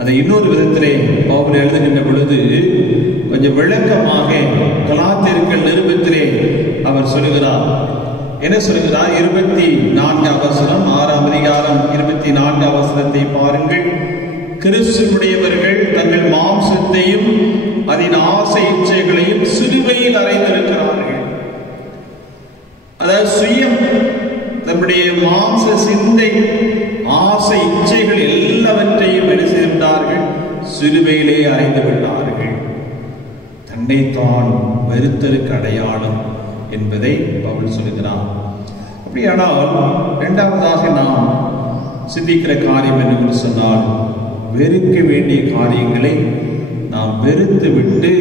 அதை இன்னொரு விதத்திலே பவுல் எழுதுகின்ற பொழுது கொஞ்சம் விளக்கமாக கலாத்தியர்கள் நிருபத்திலே அவர் சொல்லுகிறார். என்ன சொல்லுகிறார்? 24ஆம் வசனம், 6ஆம் அதிகாரம் 24ஆம் வசனத்தை பாருங்கள். கிறிஸ்துவுடையவர்கள் தங்கள் மாம்சத்தையும் அதன் ஆசை இச்சைகளையும் சிலுவையில் அறைந்திருக்கிறார்கள். அதாவது சுயம், நம்முடைய மாம்ச சிந்தை, ஆசை இச்சைகள் எல்லாவற்றையும் என்ன செய்தார்கள்? சிலுவையிலே அறைந்து விட்டார்கள். தன்னைத்தான் வெறுத்தலுக்கு அடையாளம் என்பதை பவுல் சொல்லுகிறார். அப்படியானால் இரண்டாவதாக நாம் சிந்திக்கிற காரியம் என்னவென்று சொன்னால், வெறுக்க வேண்டிய காரியங்களை நாம் வெறுத்து விட்டு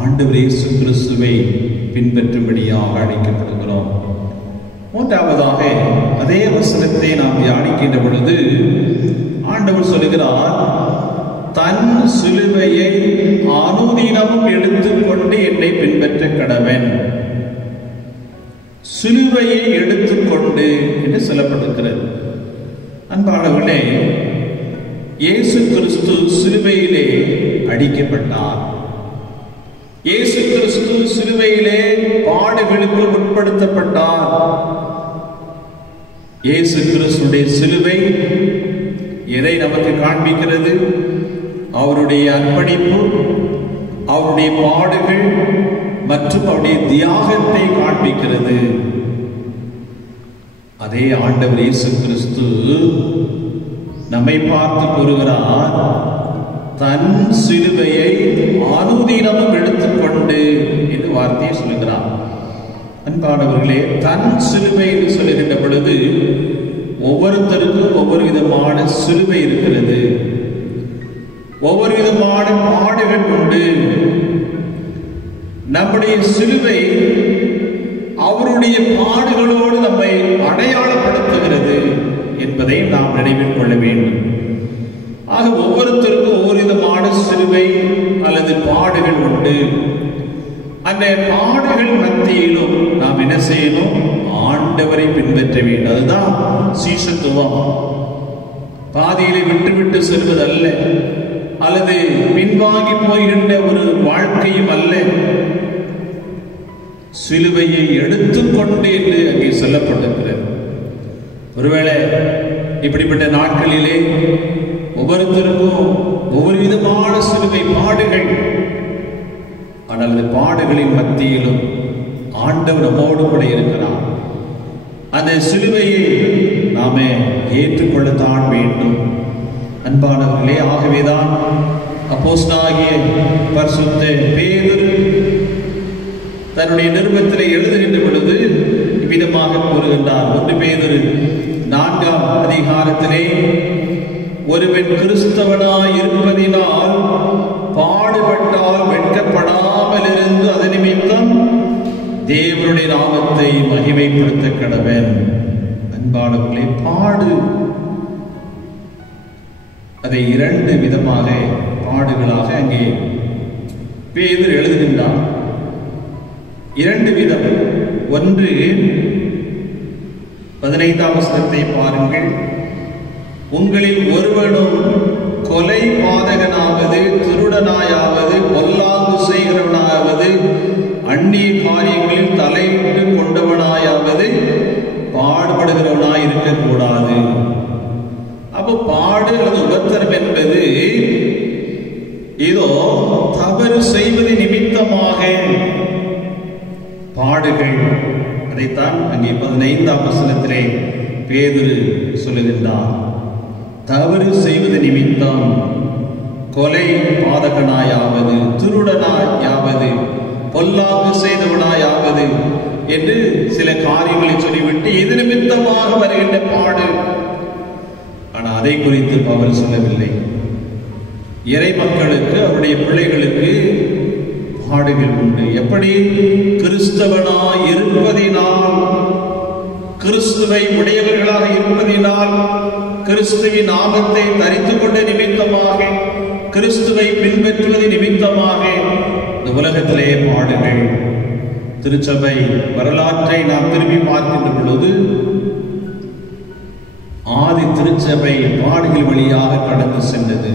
ஆண்டவர் இயேசு கிறிஸ்துவை பின்பற்றும்படியாக அழைக்கப்படுகிறோம். மூன்றாவதாக அதே வசனத்தை நாம் தியானிக்கின்ற பொழுது ஆண்டவர் சொல்லுகிறார், தன் சிலுவையை அனுதினமும் எடுத்துக்கொண்டு என்னை பின்பற்ற கடவன். சிலுவையை எடுத்துக்கொண்டு என்று சொல்லப்பட்டிருக்கிறது. அன்பானவர்களே, இயேசு கிறிஸ்து சிலுவையிலே அடிக்கப்பட்டார். இயேசு கிறிஸ்து சிலுவையிலே பாடுகளுக்கு உட்படுத்தப்பட்டார். இயேசு கிறிஸ்துடைய சிலுவை எதை நமக்கு காண்பிக்கிறது? அவருடைய அர்ப்பணிப்பு, அவருடைய பாடுகள் மற்றும் அவருடைய தியாகத்தை காண்பிக்கிறது. அதே ஆண்டவர் இயேசு கிறிஸ்து நம்மை பார்த்து கூறுகிறார், தன் சிலுவையை அனுதினமும் எடுத்துக்கொண்டு என்று வார்த்தையை சொல்லுகிறார். அன்பானவர்களே, தன் சிலுவை என்று சொல்லுகின்ற பொழுது ஒவ்வொருத்தருக்கும் ஒவ்வொரு விதமான சிலுவை இருக்கிறது, ஒவ்வொரு விதமான பாடுகள் உண்டு. நம்முடைய சிலுவை அவருடைய பாடுகளோடு நம்மை அடையாளப்படுத்துகிறது என்பதை நாம் நினைவில் கொள்ள வேண்டும். ஆக ஒவ்வொருத்தருக்கும் ஒவ்வொரு விதமான சிலுவை அல்லது பாடுகள் உண்டு. அந்த பாடுகள் மத்தியிலும் நாம் என்ன செய்யணும்? ஆண்டவரை பின்பற்ற வேண்டும். அதுதான் சீஷத்துவம். பாதியிலே விட்டுவிட்டு செல்வதல்ல, அல்லது பின்வாங்கி போகின்ற ஒரு வாழ்க்கையும் அல்ல. சிலுவையை எடுத்துக்கொண்டு என்று அங்கே சொல்லப்பட்டிருக்கிறது. ஒருவேளை இப்படிப்பட்ட நாட்களிலே ஒவ்வொருத்தருக்கும் ஒவ்வொரு விதமான சிலுவை பாடுகள், ஆனால் அந்த பாடுகளின் மத்தியிலும் ஆண்டவர் நம்மோடு கூட இருக்கிறார். அந்த சிலுவையை நாமே ஏற்றுக்கொள்ளத்தான் வேண்டும். அன்பானவர்களே, ஆகவேதான் அப்போஸ்தலனாகிய பரிசுத்த பேதுரு தன்னுடைய நிருபத்திலே எழுதுகின்ற பொழுது இவ்விதமாக கூறுகின்றார். 1 பேதுரு 4ஆம் அதிகாரத்திலே, ஒருவன் கிறிஸ்தவனாய் இருப்பதினால் பாடுபட்டால் வெட்கப்படாமல் இருந்து அது நிமித்தம் தேவனுடைய நாமத்தை மகிமைப்படுத்த கடவன். அன்பானவர்களே, பாடு அதை 2 விதமாக பாடுகளாக அங்கே பேதுரு எழுதுகின்றார். 2 விதம். ஒன்று 15ஆம் வசனத்தை பாருங்கள். உங்களில் ஒருவனும் கொலை பாதகனாவது, திருடனாயாவது, பொல்லாங்கு செய்கிறவனாவது, அந்நிய காரியங்களில் தலையிட்டு கொண்டவனாயாவது பாடுபடுகிறவனாய் இருக்கக்கூடாது. அப்போ பாடு அல்லது உபத்திரம் என்பது இதோ தவறு செய்வது நிமித்தமாக பாடுகள். அதைத்தான் அங்கே 15ஆம் வசனத்திலே பேதுரு சொல்லுகின்றார். தவறு செய்வது நிமித்தம் கொலை பாதகனாயாவது, திருடனாயாவது, பொல்லாங்கு செய்தவனாயாவது என்று சில காரியங்களை சொல்லிவிட்டு இது நிமித்தமாக வருகின்ற பாடு. ஆனால் அதை குறித்து பவுல் சொல்லவில்லை. இறை மக்களுக்கு, அவருடைய பிள்ளைகளுக்கு பாடுகள் உண்டு. எப்படி? கிறிஸ்தவனாய் இருப்பதினால், கிறிஸ்துவை உடையவர்களாக இருப்பதினால், கிறிஸ்துவின் நாமத்தை தரித்துக் கொண்ட நிமித்தமாக, கிறிஸ்துவை பின்பற்றுவது நிமித்தமாக இந்த உலகத்திலே பாடுகள். திருச்சபை வரலாற்றை நாம் திரும்பி பார்க்கின்ற பொழுது ஆதி திருச்சபை பாடுகள் வழியாக கடந்து சென்றது.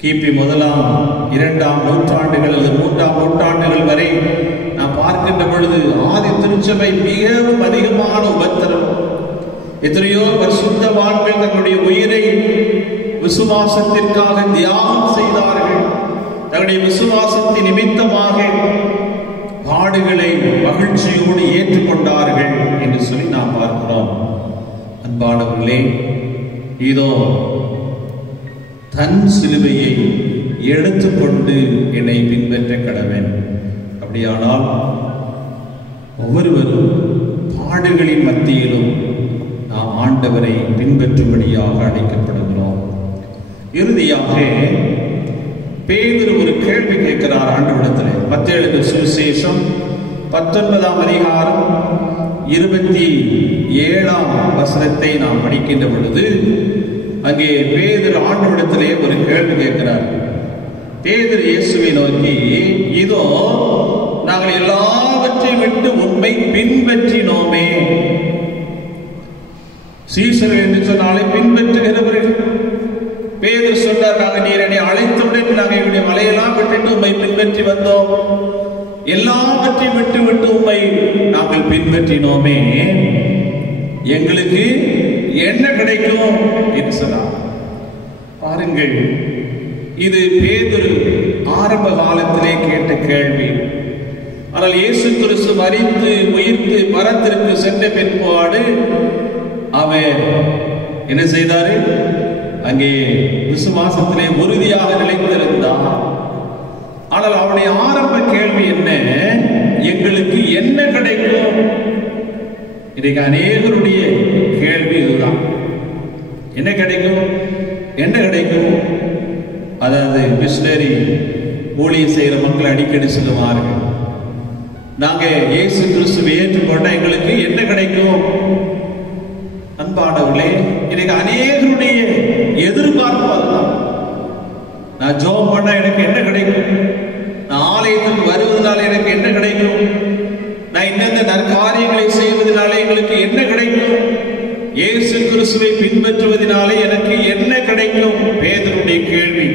கிபி 1ஆம் 2ஆம் நூற்றாண்டுகள் அல்லது 3ஆம் நூற்றாண்டுகள் வரை நாம் பார்க்கின்ற பொழுது ஆதி திருச்சபை மிகவும் அதிகமான உபத்திரம். எத்தனையோ பரிசுத்தவான்கள் தங்களுடைய உயிரை விசுவாசத்திற்காக தியாகம் செய்தார்கள். தங்களுடைய விசுவாசத்தின் நிமித்தமாக பாடுகளை மகிழ்ச்சியோடு ஏற்றுக்கொண்டார்கள் என்று சொல்லி நாம் பார்க்கிறோம். அன்பானவர்களே, இதோ தன் சிலுவையை எடுத்துக்கொண்டு என்னை பின்பற்ற கடவன். அப்படியானால் ஒவ்வொருவரும் பாடுகளின் மத்தியிலும் நாம் ஆண்டவரை பின்பற்றும்படியாக அழைக்கப்படுகிறோம். இறுதியாக பேதுரு ஒரு கேள்வி கேட்கிறார் ஆண்டவரிடத்தில். மத்தேயு சுவிசேஷம் 19ஆம் அதிகாரம் 27ஆம் வசனத்தை நாம் படிக்கின்ற பொழுது அங்கே பேதுரு ஆண்டவரிடத்திலே ஒரு கேள்வி கேட்கிறார். பேதுரு இயேசுவை நோக்கி, இதோ நாங்கள் எல்லாவற்றையும் விட்டு உம்மை பின்பற்றினோமே. சீசர்கள் என்று சொன்னாலே பின்பற்றுகிறவர்கள். பேதுரு சொன்னார், நாங்கள் நீர் என்னை அழைத்தவுடன் நாங்கள் எங்களுடைய மலையெல்லாம் விட்டுட்டு உம்மை பின்பற்றி வந்தோம். எல்லாவற்றையும் விட்டு உம்மை நாங்கள் பின்பற்றினோமே. எங்களுக்கு என்ன கிடைக்கும் என்று சொன்னார். பாருங்கள், இது பேதுரு ஆரம்ப காலத்திலே கேட்ட கேள்வி. ஆனால் இயேசு கிறிஸ்து மரித்து உயிர்த்து மரத்திற்கு சென்ற பிற்பாடு அவர் என்ன செய்தாரு? அங்கே விசுவாசத்திலே உறுதியாக நிலைத்திருந்தார். ஆனால் அவருடைய ஆரம்ப கேள்வி என்ன? எங்களுக்கு என்ன கிடைக்கும்? இன்றைக்கு அநேகருடைய கேள்வி இதுதான். என்ன கிடைக்கும்? என்ன கிடைக்கும்? அதாவது மிஷனரி ஊழியம் செய்கிற மக்கள் அடிக்கடி சொல்லுவார்கள், நாங்க இயேசு கிறிஸ்துவை ஏற்றுக்கொண்ட எங்களுக்கு என்ன கிடைக்கும்? அன்பானவர்களே, இன்னைக்கு அநேகருடைய எதிர்பார்ப்பு அதுதான். நான் ஜெபம் பண்ண எனக்கு என்ன கிடைக்கும்? நான் ஆலயத்துக்கு வருவதனால எனக்கு என்ன கிடைக்கும்? நான் இந்தந்த நற்காரியங்களை செய்வதனால எங்களுக்கு என்ன கிடைக்கும்? இயேசு கிறிஸ்துவை பின்பற்றுவதனாலே எனக்கு என்ன கிடைக்கும்? பேதுருடைய கேள்வி,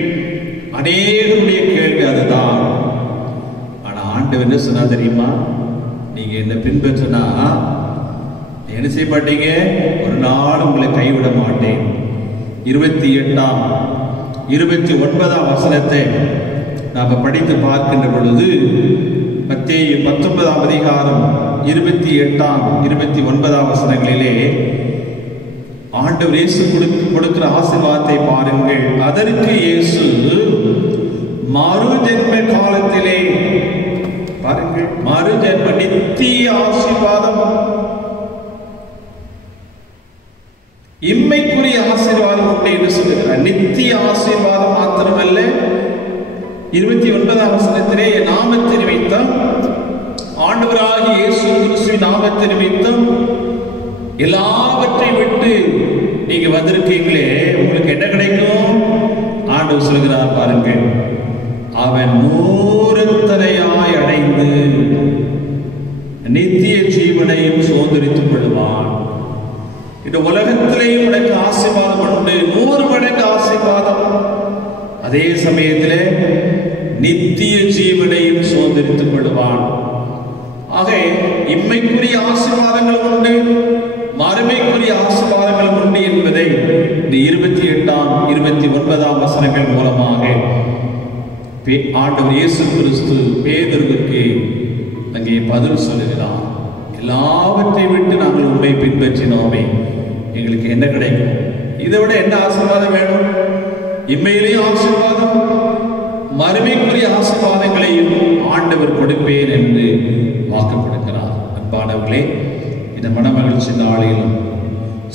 அநேகருடைய கேள்வி அதுதான். ஆனா ஆண்டவர் என்ன சொன்னா தெரியுமா? நீங்க என்ன பின்பற்றினா என்ன செய்ய மாட்டீங்க? ஒரு நாள் உங்களை கைவிட மாட்டேன். 28ஆம் 29ஆம் வசனத்தை நாம படித்து பார்க்கின்ற பொழுது, மத்தேயு 19ஆம் அதிகாரம் 28ஆம் 29ஆம் வசனங்களிலே ஆண்டவர் இயேசு கொடுக்கிற ஆசீர்வாதத்தை பாருங்கள். அதற்கு இயேசு மறுஜென்ம காலத்திலே, பாருங்கள், மறுஜென்ம நித்திய ஆசீர்வாதம், இம்மைக்குரிய ஆசீர்வாதம் உண்டு என்று சொல்லுகிறார். நித்திய ஆசீர்வாதம் மாத்திரமல்ல, 29ஆம் வசனத்திலே என் நாமத்தை நிமித்தம், ஆண்டவராகிய இயேசு கிறிஸ்துவின் நாமத்தை நிமித்தம் எல்லாவற்றை விட்டு நீங்க வந்திருக்கீங்களே, உங்களுக்கு என்ன கிடைக்கும்? ஆண்டவர் சொல்கிறார் பாருங்கள், அவன் நூறத்தனையாய் அடைந்து நித்திய ஜீவனையும் சுதந்திரித்துக் கொள்வான். இந்த உலகத்திலேயும் உனக்கு ஆசீர்வாதம் உண்டு, 100 மடங்கு ஆசீர்வாதம். அதே சமயத்திலே நித்திய ஜீவனையும் சுதந்திரித்துக் கொள்வான். ஆக இம்மைக்குரிய ஆசீர்வாதங்கள் உண்டு, மறுமைக்குரிய ஆசீர்வாதங்கள் உண்டு என்பதை இந்த 28ஆம் 29ஆம் வசனங்கள் மூலமாக ஆண்டவர் இயேசு கிறிஸ்து பேதுருவுக்கு அங்கே பதில் சொல்லுகிறார். எல்லாவற்றை விட்டு நாங்கள் உண்மை பின்பற்றினோமே, எங்களுக்கு என்ன கிடைக்கும்? இதை விட என்ன ஆசீர்வாதம் வேணும்? இம்மையிலேயும் ஆசீர்வாதம், மறுமைக்குரிய ஆசீர்வாதங்களையும் ஆண்டவர் கொடுப்பேன் என்று வாக்கு கொடுக்கிறார். அன்பானவர்களே, இந்த மனமகிழ்ச்சி நாளிலும்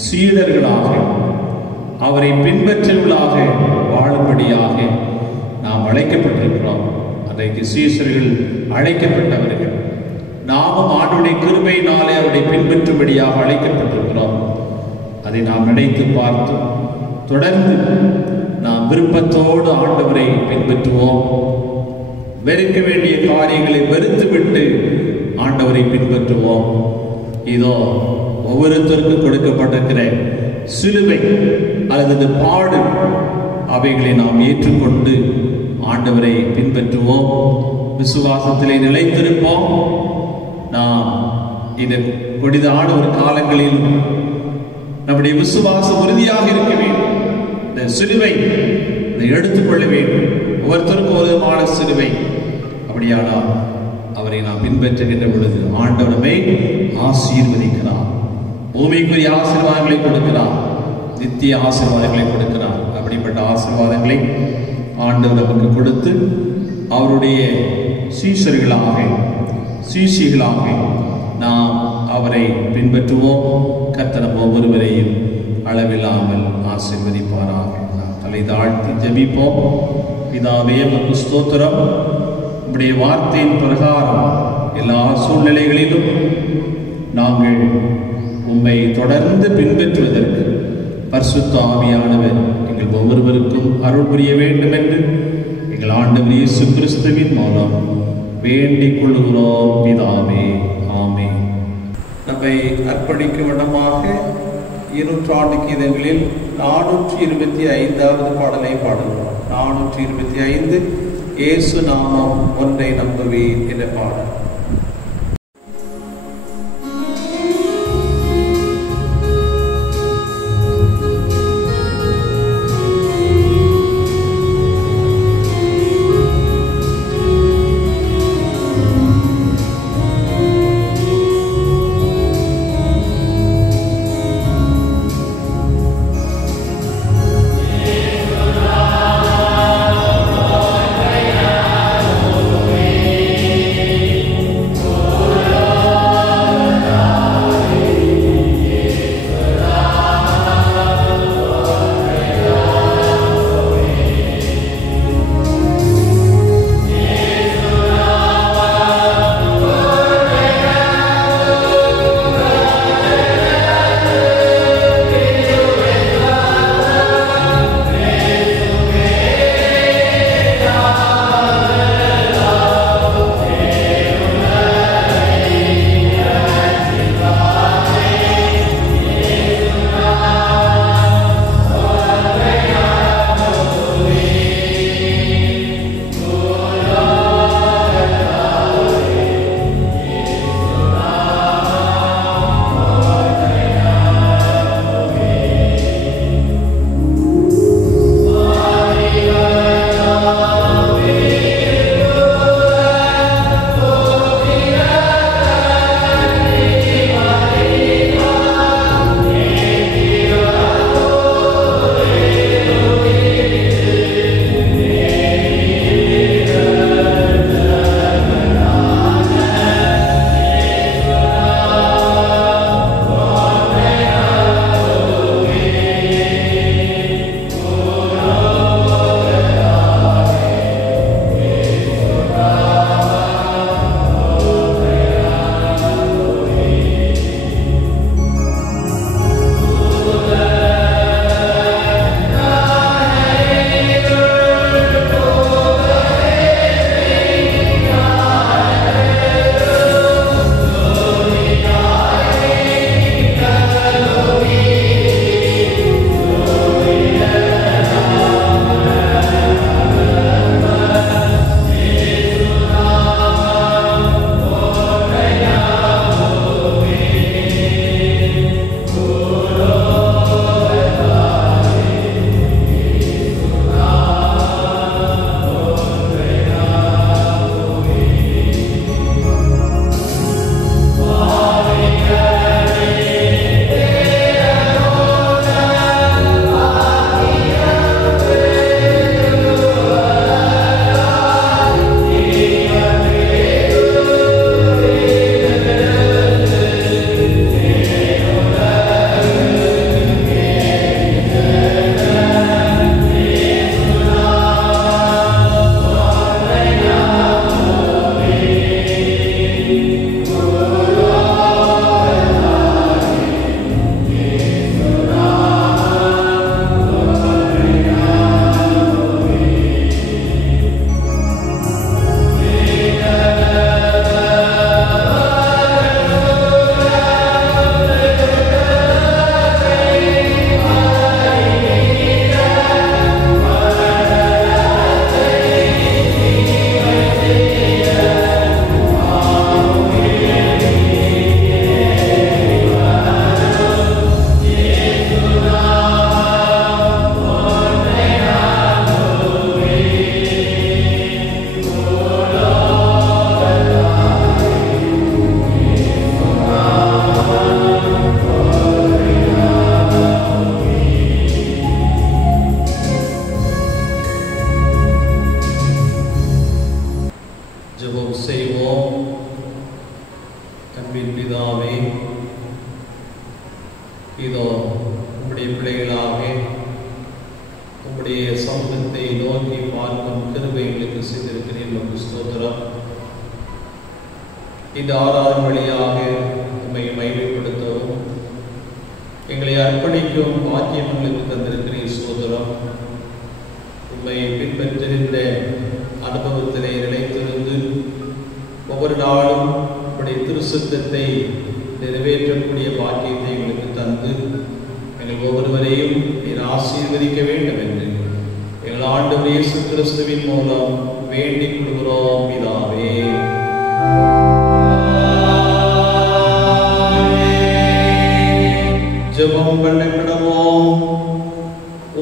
சீடர்களாக அவரை பின்பற்றுவர்களாக வாழும்படியாக நாம் அழைக்கப்பட்டிருக்கிறோம். அன்றைக்கு சீஷர்கள் அழைக்கப்பட்டவர்கள், நாமும் ஆண்டவருடைய கிருபையினாலே அவரை பின்பற்றும்படியாக அழைக்கப்பட்டிருக்கிறோம். அதை நாம் நினைத்து பார்த்து தொடர்ந்து நாம் விருப்பத்தோடு ஆண்டவரை பின்பற்றுவோம். வெறுக்க வேண்டிய காரியங்களை வெறுத்துவிட்டு ஆண்டவரை பின்பற்றுவோம். இதோ ஒவ்வொருத்தருக்கும் கொடுக்கப்பட்டிருக்கிற சிலுவை அல்லது பாடு, அவைகளை நாம் ஏற்றுக்கொண்டு ஆண்டவரை பின்பற்றுவோம். விசுவாசத்திலே நிலைத்திருப்போம். நாம் இந்த கொடிதான ஒரு காலங்களில் நம்முடைய விசுவாசம் உறுதியாக இருக்க வேண்டும். இந்த சிலுவை இதை எடுத்துக்கொள்ள வேண்டும். ஒவ்வொருத்தருக்கும் ஒரு விதமான சிலுவை. அப்படியானால் அவரை நாம் பின்பற்றுகின்ற பொழுது ஆண்டவர் நம்மை ஆசீர்வதிக்கிறார். பூமிக்குரிய ஆசீர்வாதங்களை கொடுக்கிறார், நித்திய ஆசீர்வாதங்களை கொடுக்கிறார். அப்படிப்பட்ட ஆசீர்வாதங்களை ஆண்டவர் நமக்கு கொடுத்து அவருடைய சீஷர்களாக சீஷிகளாக நாம் அவரை பின்பற்றுவோம். கர்த்தர் நம் ஒவ்வொருவரையும் அளவில்லாமல் ஆசீர்வதிப்பாராக. நாம் தலை தாழ்த்தி ஜெபிப்போம். பிதாவே, உமக்கு ஸ்தோத்திரம். உம்முடைய வார்த்தையின் பிரகாரம் எல்லா சூழ்நிலைகளிலும் நாங்கள் உம்மை தொடர்ந்து பின்பற்றுவதற்கு பரிசுத்த ஆவியானவர் எங்கள் ஒவ்வொருவருக்கும் அருள் புரிய வேண்டும் என்று எங்கள் ஆண்டவர் இயேசு கிறிஸ்துவின் மூலம் வேண்டிக் கொள்கிறோம் பிதாவே. ஆமென். நம்மை அர்ப்பணிக்கும் இடமாக 200 கீதங்களில் 425வது பாடலை பாடுகிறோம். 425 இயேசு நாமம் ஒன்றை நம்புவீர் என்ற பாடல். நோக்கி பார்க்கும் கிருபை எங்களுக்கு செய்திருக்கிறேன். உமக்கு ஸ்தோத்திரம். இந்த ஆராதனை வழியாக உம்மை மகிமைப்படுத்தவும் எங்களை அர்ப்பணிக்கும் பாக்கியம் எங்களுக்கு தந்திருக்கிறேன். ஸ்தோத்திரம். உம்மை பின்பற்றுகின்ற அனுபவத்திலே நிலைத்திருந்து ஒவ்வொரு நாளும் உடைய திருச்சித்தத்தை நிறைவேற்றக்கூடிய பாக்கியத்தை எங்களுக்கு தந்து எங்கள் ஒவ்வொருவரையும் நீர் ஆசீர்வதிக்க வேண்டும் என்று எங்கள் ஆண்டவர் இயேசு கிறிஸ்துவின் மூலம் வேண்டிக் கொள்கிறோம் பிதாவே. ஜெபம் பண்ண கிடவோம்.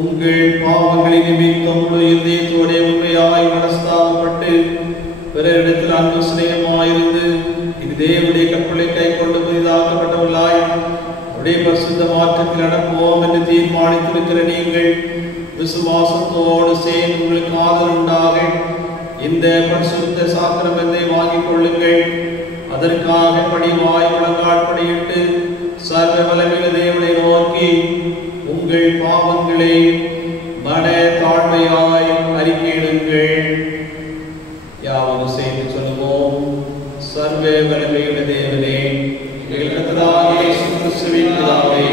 உங்கள் பாவங்களின் நிமித்தம் இதயத்தோட உண்மையாய் மனஸ்தாபப்பட்டு பிறரிடத்தில் அன்பு சிநேகமாயிருந்து இது தேவனுடைய கற்பனை கை கொண்டு புதிதாக்கப்பட்டவர்களாய் அவருடைய பரிசுத்த மாற்றத்தில் நடப்போம் என்று தீர்மானித்திருக்கிற நீங்கள் விசுவாசத்தோடு சேர்ந்து உங்களுக்கு ஆதரவு உண்டாக இந்த பரிசுத்த சாக்கிரமத்தை வாங்கிக் கொள்ளுங்கள். அதற்காக பணிவாய் முழங்காற்படியிட்டு சர்வ வல்லமையுள்ள தேவனை நோக்கி உங்கள் பாவங்களை மன தாழ்மையாய் அறிக்கையிடுங்கள். யாவும் சேர்ந்து சொல்லுவோம். சர்வ வல்லமையுள்ள தேவனே, எங்கள் கர்த்தராகிய இயேசு கிறிஸ்துவின் பிதாவே,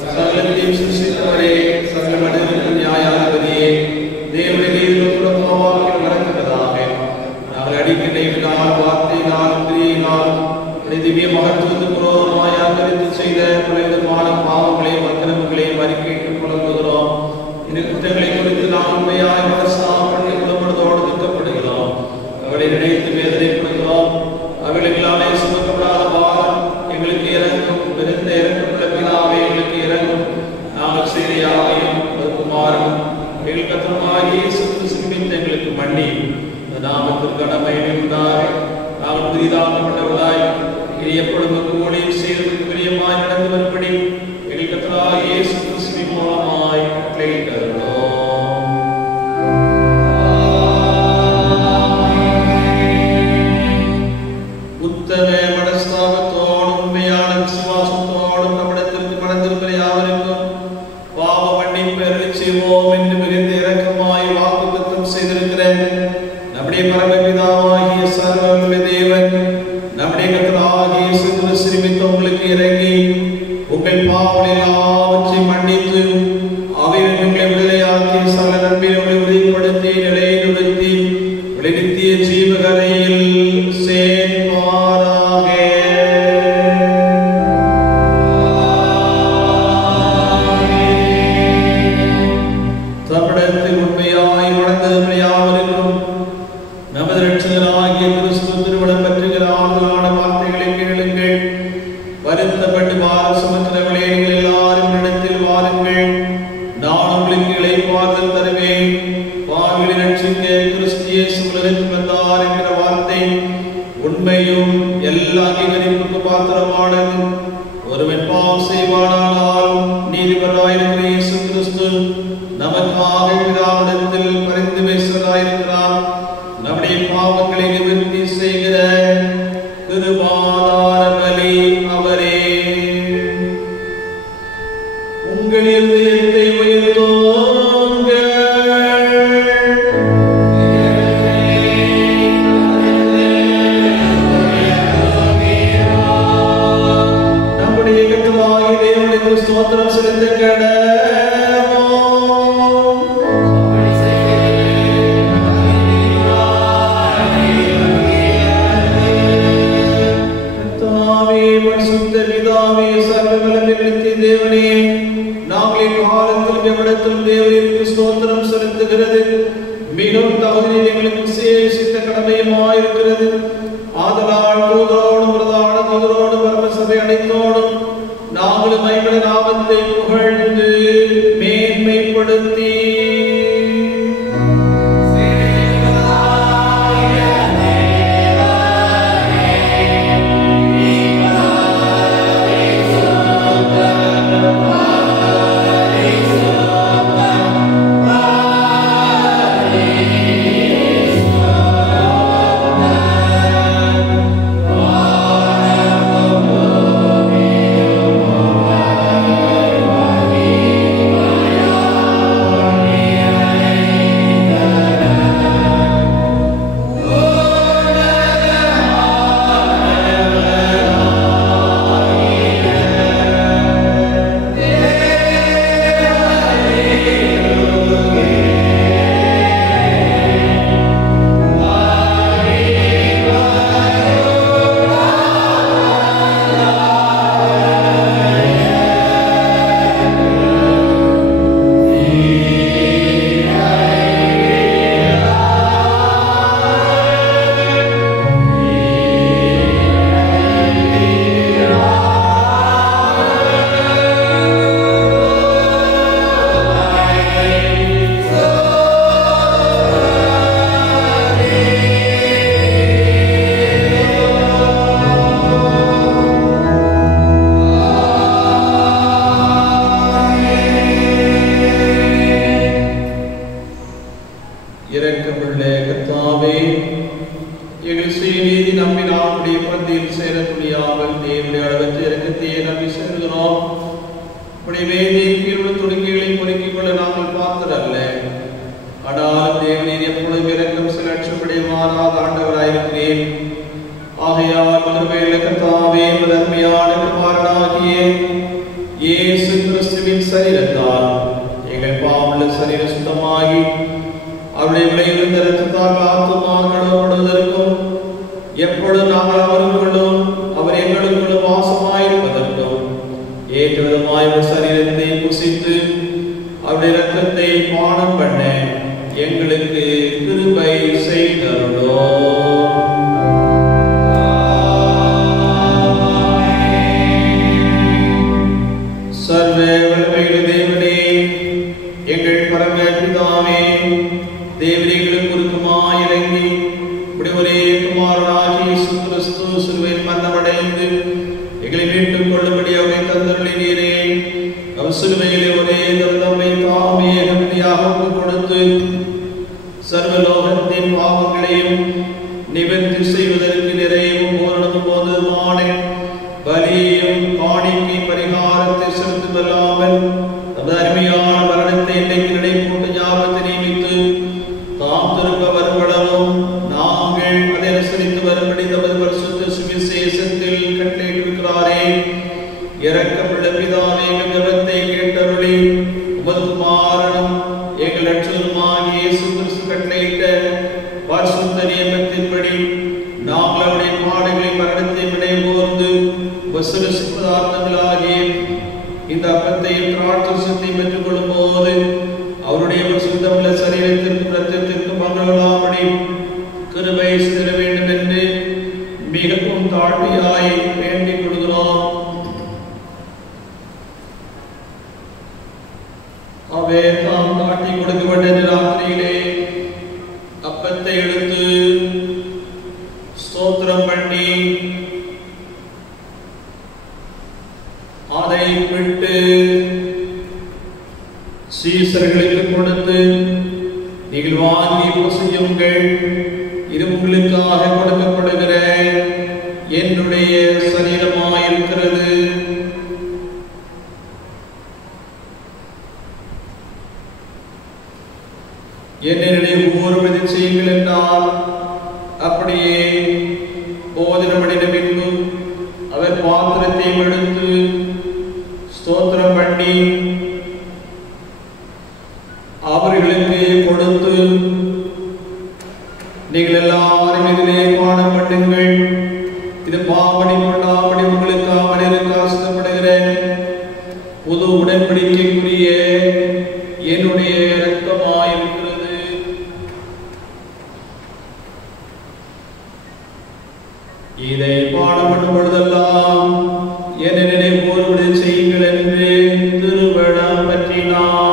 சகலத்தையும் சிருஷ்டித்தவரே, சகல மனிதர்களுக்கு நியாயாதிபதியே, தேவனுடைய நீதியின் பாவங்களை மறக்கிறதாக நாங்கள் அடிக்கடியினால் வார்த்தையினால் கிரியையினால் திவ்ய மகத்துவத்துக்கு விரோதமாய் அங்கரித்து செய்த பலவிதமான பாவங்களையும் அக்கிரமங்களையும் அறிக்கைக்கு புலம்புகிறோம். இந்த குற்றங்களை குறித்து நாம் உண்மையாய் மனஸ்தாபப்பட்டு குணப்படுத்தோடு துக்கப்படுகிறோம். அவளை நினைத்து வேதனைப்படுகிறோம். அவர்களுக்கெல்லாமே சுமக்கப்படாத பாரம் எங்களுக்கு இறங்கும். மிகுந்த இறக்கமுள்ள பிதாவே எங்களுக்கு இறங்கும். நாங்கள் செய்த யாவையும் வருமாறும் எங்கள் கர்த்தராகிய இயேசு கிறிஸ்துவின் எங்களுக்கு மன்னி நாமத்திற்கு கடமையை உண்டாக நாங்கள் புதிதாக்கப்பட்டவர்களாய் எப்பொழுது ஊழியம் செய்வதற்கு பிரியமாய் நடந்து வரும்படி எங்கள் கர்த்தராகிய இயேசு கிறிஸ்துவின் மூலமாய் கட்டளையிட்டோம். உத்தம மனஸ்தாபத்தோடும் உண்மையான விசுவாசத்தோடும் நம்மிடத்திற்கு மனதிருக்கிற யாவருக்கும் பாவ மன்னிப்பு அருளி செய்வோம் என்று மிகுந்த இரக்கமாய் வாக்குத்தத்தம் செய்திருக்கிறேன். நம்முடைய பரமபிதாவாகிய சர்வவல்ல தேவன் நம்முடைய கர்த்தராகிய இயேசு கிறிஸ்து நிமித்தம் உங்களுக்கு இறங்கி உங்கள் பாவங்களை எல்லாவற்றையும் மன்னித்து அவைகள் உங்களை விடுதலையாக்கி சகல நன்மையை உங்களை உறுதிப்படுத்தி நிலைநிறுத்தி நித்திய ஜீவகரையில் சேர்ப்பாராக. தமிழகத்தில் உண்மையாய் வளர்ந்தது யாவருக்கும் நமது ரட்சகராகிய கிறிஸ்து திருமணம் பற்றுகிற ஆறுதலான வார்த்தைகளை கேளுங்கள். வருத்தப்பட்டு பாரம் சுமக்கிறவர்களே, நீங்கள் எல்லாரும் இடத்தில் வாருங்கள், நான் உங்களுக்கு இளைப்பாறுதல் தருவேன். பாவிகளை ரட்சிக்க கிறிஸ்து இயேசு உலகத்தில் வந்தார் என்கிற வார்த்தை உண்மையும் எல்லா அங்கீகரிப்புக்கு பாத்திரமானது. ஒருவன் பாவம் செய்வானால் நீதிபதியாயிருக்கிற இயேசு கிறிஸ்து நமக்காக பிதாவிடத்தில் பரிந்து பேசுவதாயிருக்கிறார். நம்முடைய பாவங்களை நிவர்த்தி செய்கிற கிருபாதார பலி அவரே. உங்கள் இதயத்தை உயர்த்துங்கள். நம்முடைய கர்த்தராகிய தேவனுக்கு ஸ்தோத்திரம் செலுத்த கடவோம். தேவனே, நாங்கள் காலத்தில் எவ்விடத்திலும் தேவனுக்கு ஸ்தோத்திரம் செலுத்துகிறது மிகவும் தகுதி எங்களுக்கு விசேஷித்த கடமையுமாயிருக்கிறது. ஆதலால் தூதரோடும் பிரதான தூதரோடும் பரமசபை அனைத்தோடும் நாங்களும் ஐம்பது நாமத்தை புகழ்ந்து மேன்மைப்படுத்தி Oh இரக்கமுள்ள கர்த்தாவே, எங்கள் சுயநீதி நம்பி நம்முடைய பந்தியில் சேர முடியாமல் தேவனுடைய அளவற்ற இரக்கத்தையே நம்பி செல்கிறோம். உடைய வேதியை கீழ்வு துடுக்கிகளை பொறுக்கிக் கொள்ள நாங்கள் பார்த்ததல்ல. ஆனால் தேவனீர் எப்பொழுதும் இரக்கம் சில லட்சப்படி மாறாத ஆண்டவராயிருக்கிறேன். ஆகையால் கிருபையுள்ள கர்த்தாவே, முதன்மையான குமாரனாகிய இயேசு கிறிஸ்துவின் சரீரத்தால் எங்கள் பாவமுள்ள சரீரம் சுத்தமாகி அவருடைய விளைவிருந்த இரத்தத்தால் ஆத்துமா கழுவப்படுவதற்கும் எப்பொழுது நாங்கள் அவருக்குள்ளும் அவர் எங்களுக்குள்ளும் வாசமாயிருப்பதற்கும் ஏற்ற விதமாய் சரீரத்தை புசித்து அவருடைய இரத்தத்தை பானம் பண்ண எங்களுக்கு கிருபை செய்தருளோம். சர்வ வல்லமையுள்ள தேவனே, எங்கள் பரம பிதாவே, தேவரீகளுக்கு உருக்கமாய் இறங்கி ஒரே குமாரனாகிய இயேசு கிறிஸ்து சிலுவையில் மரணமடைந்து எங்களை மீட்டுக் கொள்ளும்படி அவரை தந்தருளினீரே. அவர் சிலுவையிலே ஒரே தந்தை தாமே அகமதியாக கொடுத்து சர்வலோகத்தின் பாவங்களையும் நிவர்த்தி செய்வதற்கு நிறைவும் போராடும் போதுமான பலியையும் காணிக்கை பரிகாரத்தை செலுத்துவல்லாமல் தமது அருமையான மரணத்தை எல்லைக்கு நடைபோட்டு ஞாபகத்தை நியமித்து தாம் திரும்ப வரும்படவும் நாங்கள் அதை அனுசரித்து வரும்படி தமது பரிசுத்த சுவிசேஷத்தில் கட்டளையிட்டிருக்கிறாரே. இரக்கமுள்ள பிதாவே, எங்கள் ஜெபத்தை கேட்டருளி உமது குமாரனும் எங்கள் ரட்சகருமாகிய இயேசு கிறிஸ்து கட்டளையிட்ட பரிசுத்த நியமத்தின்படி நாங்கள் அவருடைய பாடுகளை மரணத்தை விடைபோர்ந்து பதார்த்தங்களாகிய இந்த அப்பத்தையும் திராட்சரசத்தையும் பெற்றுக் கொள்ளும் போது அவருடைய சுத்தமுள்ள சரீரத்திற்கும் இரத்தத்திற்கும் பங்களாபடி கிருபை செய்ய வேண்டும் என்று மிகவும் தாழ்மையாய் வேண்டிக் கொள்கிறோம். அவே தாம் காட்டி கொடுக்கப்பட்ட ராத்திரியிலே அப்பத்தை எடுத்து ஸ்தோத்திரம் பண்ணி அதை விட்டு சீசர்களுக்கு கொடுத்து, நீங்கள் வாங்கி புசியுங்கள், இது உங்களுக்காக கொடுக்கப்படுகிற என்னுடைய சரீரமாயிருக்கிறது. என்னிடையே ஒவ்வொரு செய்யுங்கள் என்றால் அப்படியே போதனமடைந்த பின்பு அவர் பாத்திரத்தை எடுத்து ஸ்தோத்திரம் பண்ணி அவர்களுக்கு கொடுத்து, நீங்கள் எல்லாரும் இதிலே பானம் பண்ணுங்கள், இது பாவனை கொண்டாபடி உங்களுக்கு அவருக்கு ஆசைப்படுகிற புது உடன்படிக்கைக்குரிய என்னுடைய இரத்தமாயிருக்கிறது. இதை பாடம் பண்ணும் பொழுதெல்லாம் என்னை நினைவு செய்யுங்கள் என்று திருவிழம் பற்றினார்.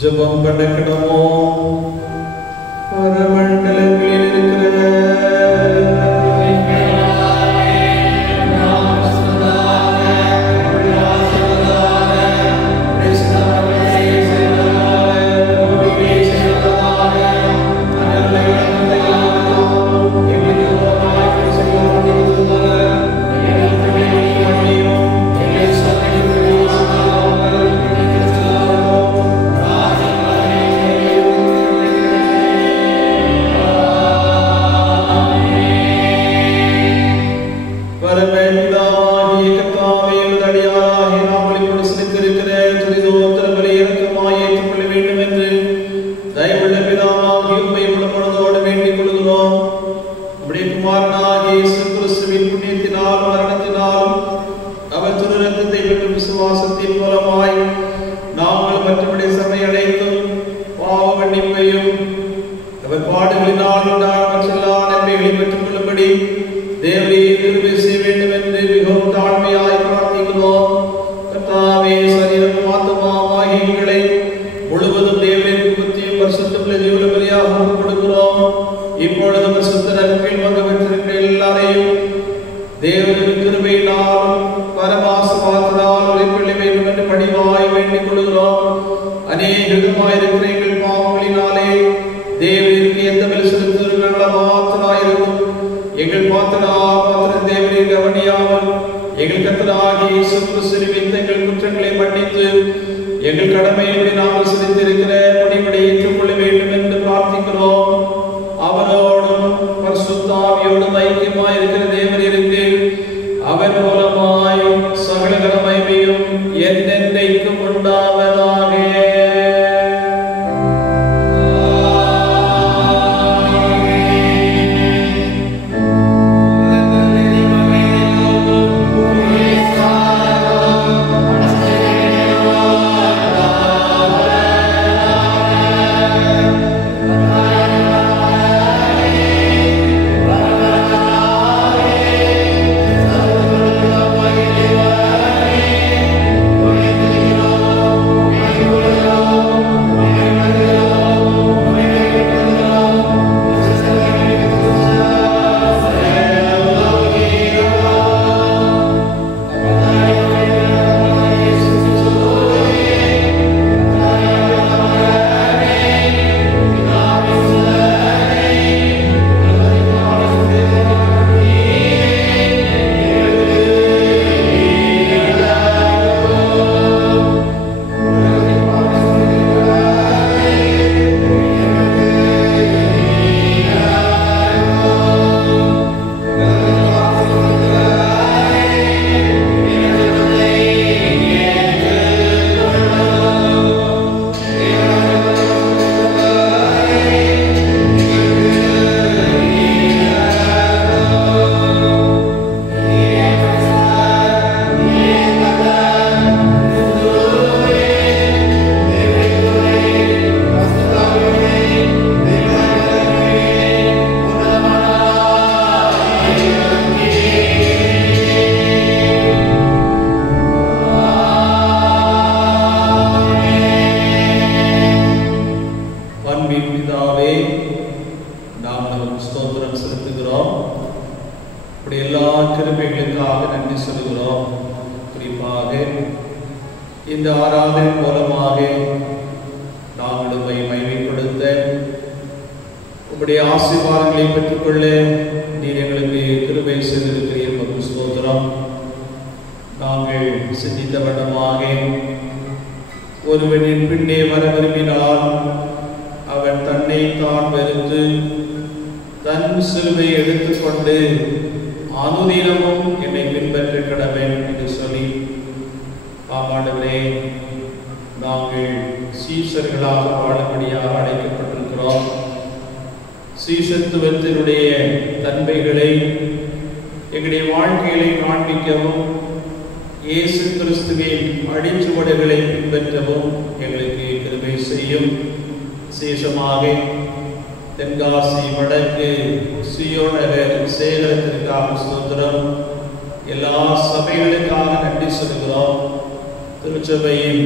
ஜெபம் பண்ணக்கணுமோ? பரமண்டலங்களில் இருக்கிற விசுவாசத்தின் மூலமாய் நாங்கள் மற்றபடி சபை அனைத்தும் பாவ மன்னிப்பையும் அவர் பாடுகளினால் எல்லா நன்மைகளை பெற்றுக் கொள்ளும்படி தேவனை கிருபை செய்ய வேண்டும் என்று மிகவும் தாழ்மையாய் பிரார்த்திக்கிறோம். கர்த்தாவே, சரீரம் ஆத்துமாவாகிய எங்களை முழுவதும் தேவனின் புத்தியும் பரிசுத்தமுள்ள ஜீவ பலியாக ஒப்புக் கொடுக்கிறோம். இப்பொழுது பரிசுத்த நற்கீழ் பங்கு பெற்றிருக்கிற எல்லாரையும் தேவனின் கிருபையினால் பரமாசமாத்தினால் ஒளிப்பள்ள வேண்டும் என்று பணிவாய் வேண்டிக் கொள்கிறோம். அநேக விதமாயிருக்கிற எங்கள் பாவங்களினாலே தேவனிற்கு எந்த மேல் செலுத்துகிற மாத்திராயிருக்கும் எங்கள் பாத்திரம் தேவனை கவனியாமல் எங்கள் கர்த்தராகிய இயேசு கிறிஸ்து நிமித்த எங்கள் குற்றங்களை மன்னித்து எங்கள் கடமையின்படி நாங்கள் செலுத்தியிருக்கிற பணிவிடை ஏற்றுக்கொள்ள வேண்டும் என்று பிரார்த்திக்கிறோம். அவரோடும் பரிசுத்த ஆவியோடும் ஐக்கியமாய் இருக்கிற தேவனிற்கு அவர் மூலமாய் சகல மகிமையும் என்னென்றைக்கும் உண்டாவதாக. இந்த ஆராதனை மூலமாக நாங்கள் உம்மை மகிமைப்படுத்த உம்முடைய ஆசீர்வாதங்களை பெற்றுக்கொள்ள நீர் எங்களுக்கு கிருபை செய்திருக்கிறீர். உமக்கு ஸ்தோத்திரம். நாங்கள் சிந்தித்த வண்ணமாக ஒருவனின் பின்னே வர விரும்பினால் அவன் தன்னை தான் வெறுத்து தன் சிலுவை எடுத்துக்கொண்டு அனுதினமும் என்னை பின்பற்ற கடவன் என்று சொல்லி, ஆமாண்டவரே, நாங்கள் சீஷர்களாக வாழும்படியாக அழைக்கப்பட்டிருக்கிறோம். சீஷத்துவத்தினுடைய தன்மைகளை எங்களுடைய வாழ்க்கைகளை காண்பிக்கவும் இயேசு கிறிஸ்துவின் அடிச்சுவடுகளை பின்பற்றவும் எங்களுக்கு கிருபை செய்யும். விசேஷமாக தென்காசி வடக்கு சியோன் நகர் சேகரத்திற்காக ஸ்தோத்திரம். எல்லா சபைகளுக்காக நன்றி சொல்கிறோம். திருச்சபையின்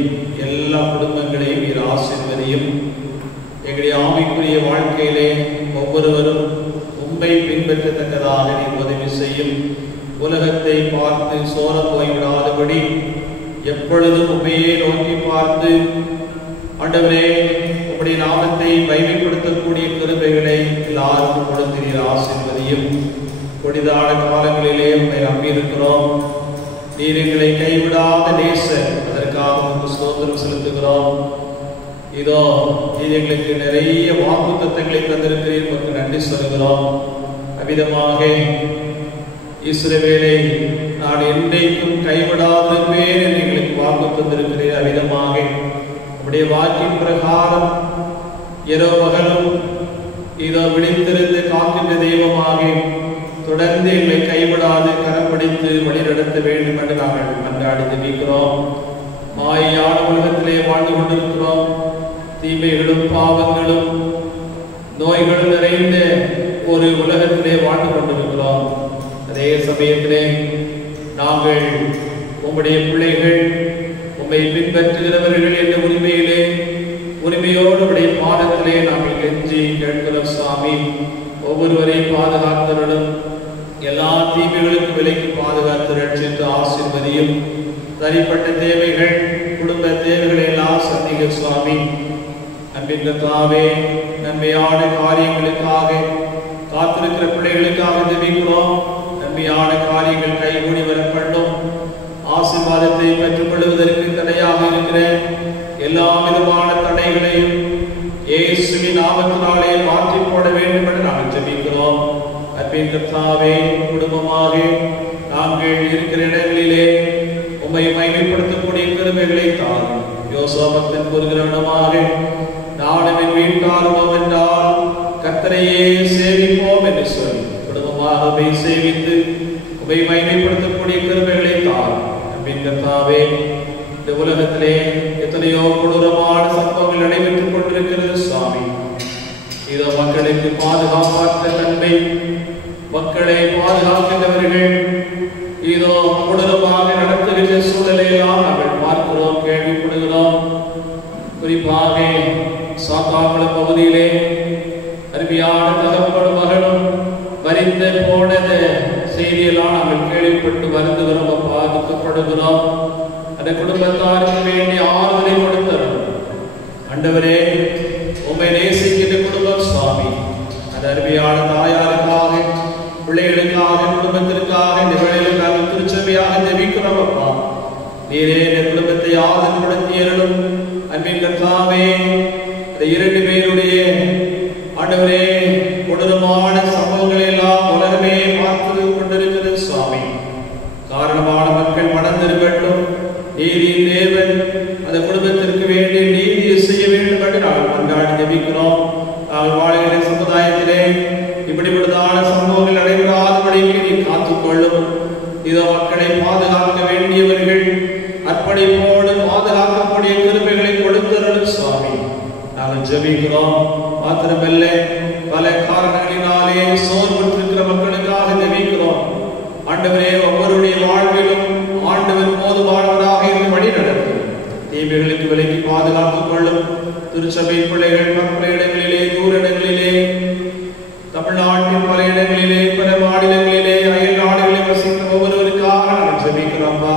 எல்லா குடும்பங்களையும் நீர் ஆசீர்வதியும். எங்களுடைய ஆவிக்குரிய வாழ்க்கையிலே ஒவ்வொருவரும் உம்மை பின்பற்றத்தக்கதாக நீர் உதவி செய்யும். உலகத்தை பார்த்து சோரம் போய்விடாதபடி எப்பொழுதும் உண்மையை நோக்கி பார்த்து ஆண்டவரே உம்முடைய நாமத்தை மகிமைப்படுத்தக்கூடிய கிருபைகளை எல்லாருக்கும் கொடுத்து நீர் ஆசீர்வதியும். கொடிதான காலங்களிலே உம்மை நம்பியிருக்கிறோம். நீர் எங்களை கைவிடாத நேசர், அதற்காக உங்களுக்கு ஸ்தோத்திரம் செலுத்துகிறோம். இதோ நீர் எங்களுக்கு நிறைய வாக்குத்தத்தங்களை தந்திருக்கிறீர், உங்களுக்கு நன்றி சொல்கிறோம். அவ்விதமாக இஸ்ரவேலை நான் என்றைக்கும் கைவிடாதிருப்பேன் என்று எங்களுக்கு வாக்கு தந்திருக்கிறேன். அவ்விதமாக உம்முடைய வாக்கின் பிரகாரம் இரவு பகலும் இதோ விழித்திருந்து காக்கின்ற தெய்வமாக தொடர்ந்து எங்களை கைவிடாது கரம் பிடித்து வழிநடத்த வேண்டும் என்று நாங்கள் மன்றாடி ஜெபிக்கிறோம். கொண்டிருக்கிறோம். தீமைகளும் பாவங்களும் நோய்களும் நிறைந்த ஒரு உலகத்திலே வாழ்ந்து கொண்டிருக்கிறோம். அதே சமயத்திலே நாங்கள் உம்முடைய பிள்ளைகள், உம்மை பின்பற்றுகிறவர்கள் என்ற உரிமையோடு உடைய பாதத்திலே நாங்கள் கெஞ்சி கேட்கிறோம். சுவாமி, ஒவ்வொருவரையும் பாதுகாத்தருடன் எல்லா தீமைகளுக்கும் விலைக்கு பாதுகாத்து ரட்சித்து ஆசீர்வதியும். தனிப்பட்ட தேவைகள், குடும்ப தேவைகளை எல்லாம் சந்திக்க சுவாமி. அன்பின் கர்த்தாவே, நன்மையான காரியங்களுக்காக காத்திருக்கிற பிள்ளைகளுக்காக ஜெபிக்கிறோம். நன்மையான காரியங்கள் கைகூடி வர பண்ணும். ஆசீர்வாதத்தை பெற்றுக் கொள்வதற்கு தடையாக இருக்கிற எல்லா விதமான தடைகளையும் இயேசுவின் நாமத்தினாலே மாற்றி போட வேண்டும் என்று நாங்கள் ஜெபிக்கிறோம். அன்பின் கர்த்தாவே, குடும்பமாக நாங்கள் இருக்கிற இடங்களிலே உம்மை மகிமைப்படுத்தக்கூடிய கிருபைகளை தாரும். யோசேப்பின் கூறுகிறவனமாக நானும் என் வீட்டாரும் என்றால் கர்த்தரையே சேவிப்போம் என்று சொல்லி குடும்பமாக உம்மை சேவித்து உம்மை மகிமைப்படுத்தக்கூடிய கிருபைகளை தாரும். அன்பின் கர்த்தாவே, இந்த உலகத்திலே எத்தனையோ கொடூரமான சம்பவங்கள் நடைபெற்றுக் கொண்டிருக்கிறது சுவாமி. இதோ மக்களுக்கு பாதுகாப்பாற்ற நன்மை, மக்களை பாதுகாக்கின்றவர்கள் இதோ கொடூரமாக நடத்துகின்ற சூழலையெல்லாம் நாங்கள் பார்க்கிறோம், கேள்விப்படுகிறோம். குறிப்பாக சாத்தான்குளம் பகுதியிலே அருமையான தகப்பனும் மகனும் மரிந்து போனத செய்தியெல்லாம் நாங்கள் கேள்விப்பட்டு வருந்துகிறோம். அப்பா, துக்கப்படுகிறோம். அந்த குடும்பத்தாருக்கு வேண்டிய ஆறுதலை கொடுத்தரும். ஆண்டவரே, உம்மை நேசிக்கின்ற குடும்பம் சுவாமி, அந்த அருமையான தாயாருக்காக, பிள்ளைகளுக்காக, குடும்பத்திற்காக, இந்த வேளையிலுக்காக திருச்சபையாக ஜெபிக்கிறோம். அப்பா, நீரே இந்த குடும்பத்தை ஆதரவுபடுத்தியருளும். அன்பின் கர்த்தாவே, இந்த இரண்டு பேருடைய ஆண்டவரே கொடூரமான சம்பவங்களை எல்லாம் உலகமே பார்த்து கொண்டிருக்கிறது சுவாமி. காரணமான மக்கள் மனம் திரும்பட்டும். நீதியின் தேவன் அந்த குடும்பத்திற்கு வேண்டிய நீதியை செய்ய வேண்டும் என்று நாங்கள் மன்றாடி ஜெபிக்கிறோம். நாங்கள் வாழ்கிற சமுதாயத்திலே இப்படிப்பட்டதான சம்பவங்கள் நடைபெறாதபடிக்கு நீ காத்துக்கொள்ளும். இதோ மக்களை பாதுகாக்க வேண்டியவர்கள் அர்ப்பணிப்போடு பாதுகாக்கக்கூடிய கிருபைகளை கொடுத்தருளும் சுவாமி. நாங்கள் ஜெபிக்கிறோம். மாத்திரமல்ல, பல காரணங்களினாலே சோர்வுற்றிருக்கிற மக்களுக்காக ஜெபிக்கிறோம். ஆண்டவரே, ஒவ்வொருடைய வாழ்விலும் ஆண்டவர் போதுமானவராக இருந்து வழி நடத்தும். தீமைகளுக்கு விலக்கி பாதுகாத்துக் கொள்ளும். திருச்சபை பிள்ளைகள் மற்ற இடங்களிலே, தூர இடங்களிலே, தமிழ்நாட்டின் பல இடங்களிலே, பல மாநிலங்களிலே, அயல் நாடுகளில் வசிக்கும் ஒவ்வொருவருக்காக நாங்கள் ஜெபிக்கிறோம்பா.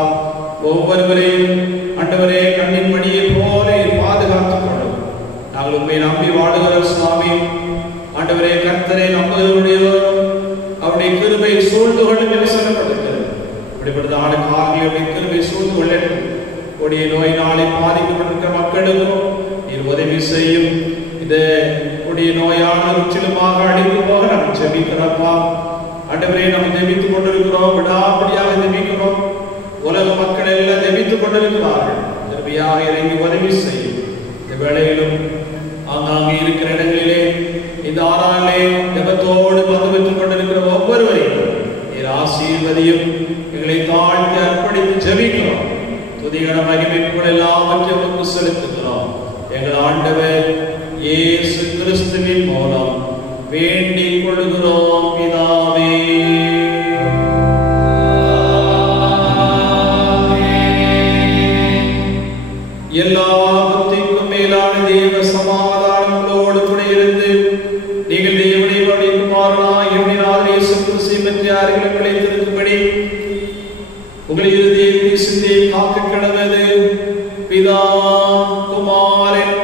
ஒவ்வொருவரையும் ஆண்டவரே கண்ணின் மணியை போல பாதுகாத்துக் கொள்ளும். நாங்கள் உண்மை நம்பி வாழுகிற சுவாமி. ஆண்டவரே, கர்த்தரை நம்புவதனுடைய அவருடைய கிருபை சூழ்ந்து கொள்ளும் என்று சொல்லப்பட்டிருக்கிறது. அப்படிப்பட்டதான காரியங்களுடைய கிருபை சூழ்ந்து கொள்ளட்டும். கொடிய நோயினாலே பாதிக்கப்பட்டிருக்கிற மக்களுக்கும் நீர் உதவி செய்யும். இந்த கொடிய நோயான முற்றிலுமாக அழிந்து போக நாம் ஜெபிக்கிறோம்ப்பா. ஆண்டவரே, நாம் ஜெபித்துக் கொண்டிருக்கிறோம், விடாப்படியாக ஜெபிக்கிறோம். உலக மக்கள் எல்லாம் ஜெபித்துக் கொண்டிருக்கிறார்கள். கிருபையாக இறங்கி உதவி செய்யும். இந்த வேளையிலும் ஆங்காங்கே இருக்கிற இடங்களிலே இந்த ஆறாலே ஜெபத்தோடு பங்கு பெற்றுக் கொண்டிருக்கிற ஒவ்வொருவரையும் நீர் ஆசீர்வதியும். எங்களை தாழ்த்தி அர்ப்பணித்து ஜெபிக்கிறோம். துதிகர மகிமைப்புகள் எல்லாவற்றையும் செலுத்துகிறோம். எங்கள் ஆண்டவர் இயேசு கிறிஸ்துவின் மூலம் வேண்டிக் கொள்கிறோம் பிதாவே. எல்லா புத்திக்கும் மேலான தேவ சமாதானங்களோடு கூட இருந்து நீங்கள் தேவனுடைய வழிக்குமாரனாய் இயேசு கிறிஸ்துவை பற்றி அறிவுகளை திருக்கும்படி உங்கள் இருதயத்தை சிந்தையை காக்க கடவது பிதா குமாரன்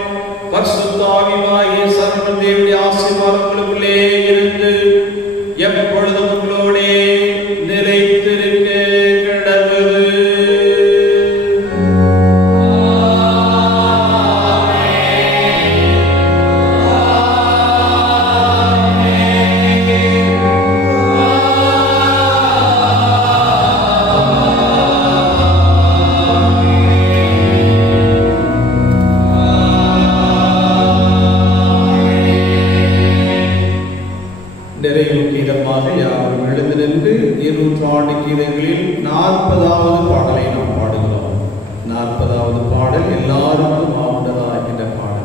பரிசுத்த ஆவியாகிய சர்வ தேவனுடைய ஆசீர்வாதங்களுக்குள்ளே இருந்து எப்பொழுதும் உங்களோடே நிலைத்திருக்க கடவது. முதலாவது பாடல் எல்லாருக்கும் ஆண்டதா என்ற பாடல்.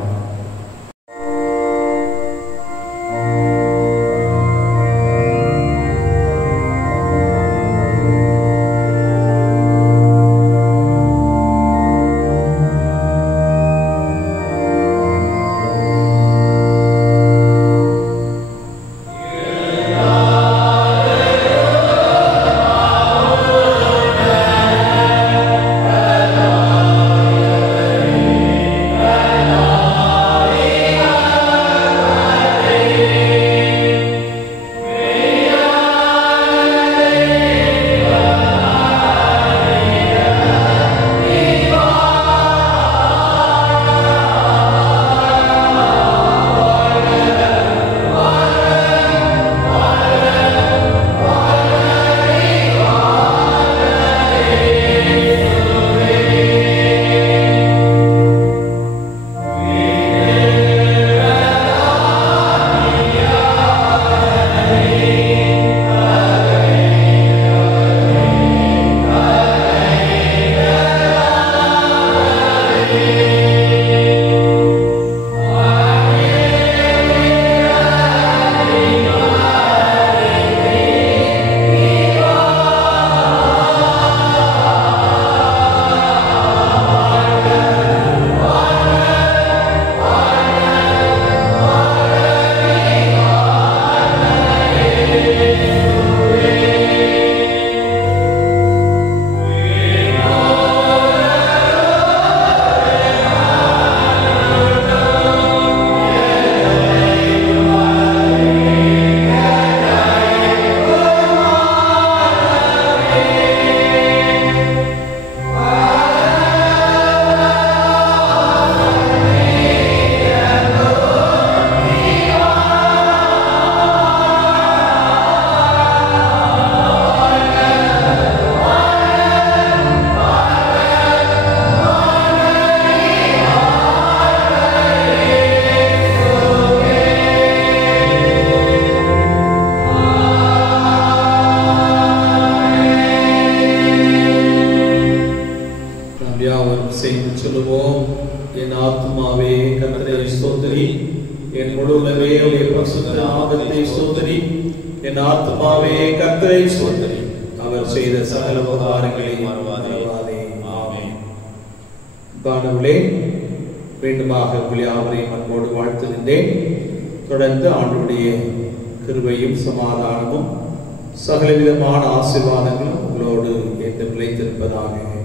தொடர்ந்து ஆண்டுடைய கிருபையும் சமாதானமும் சகலவிதமான ஆசீர்வாதங்களும் உங்களோடு என்று நிலைத்திருப்பதாக.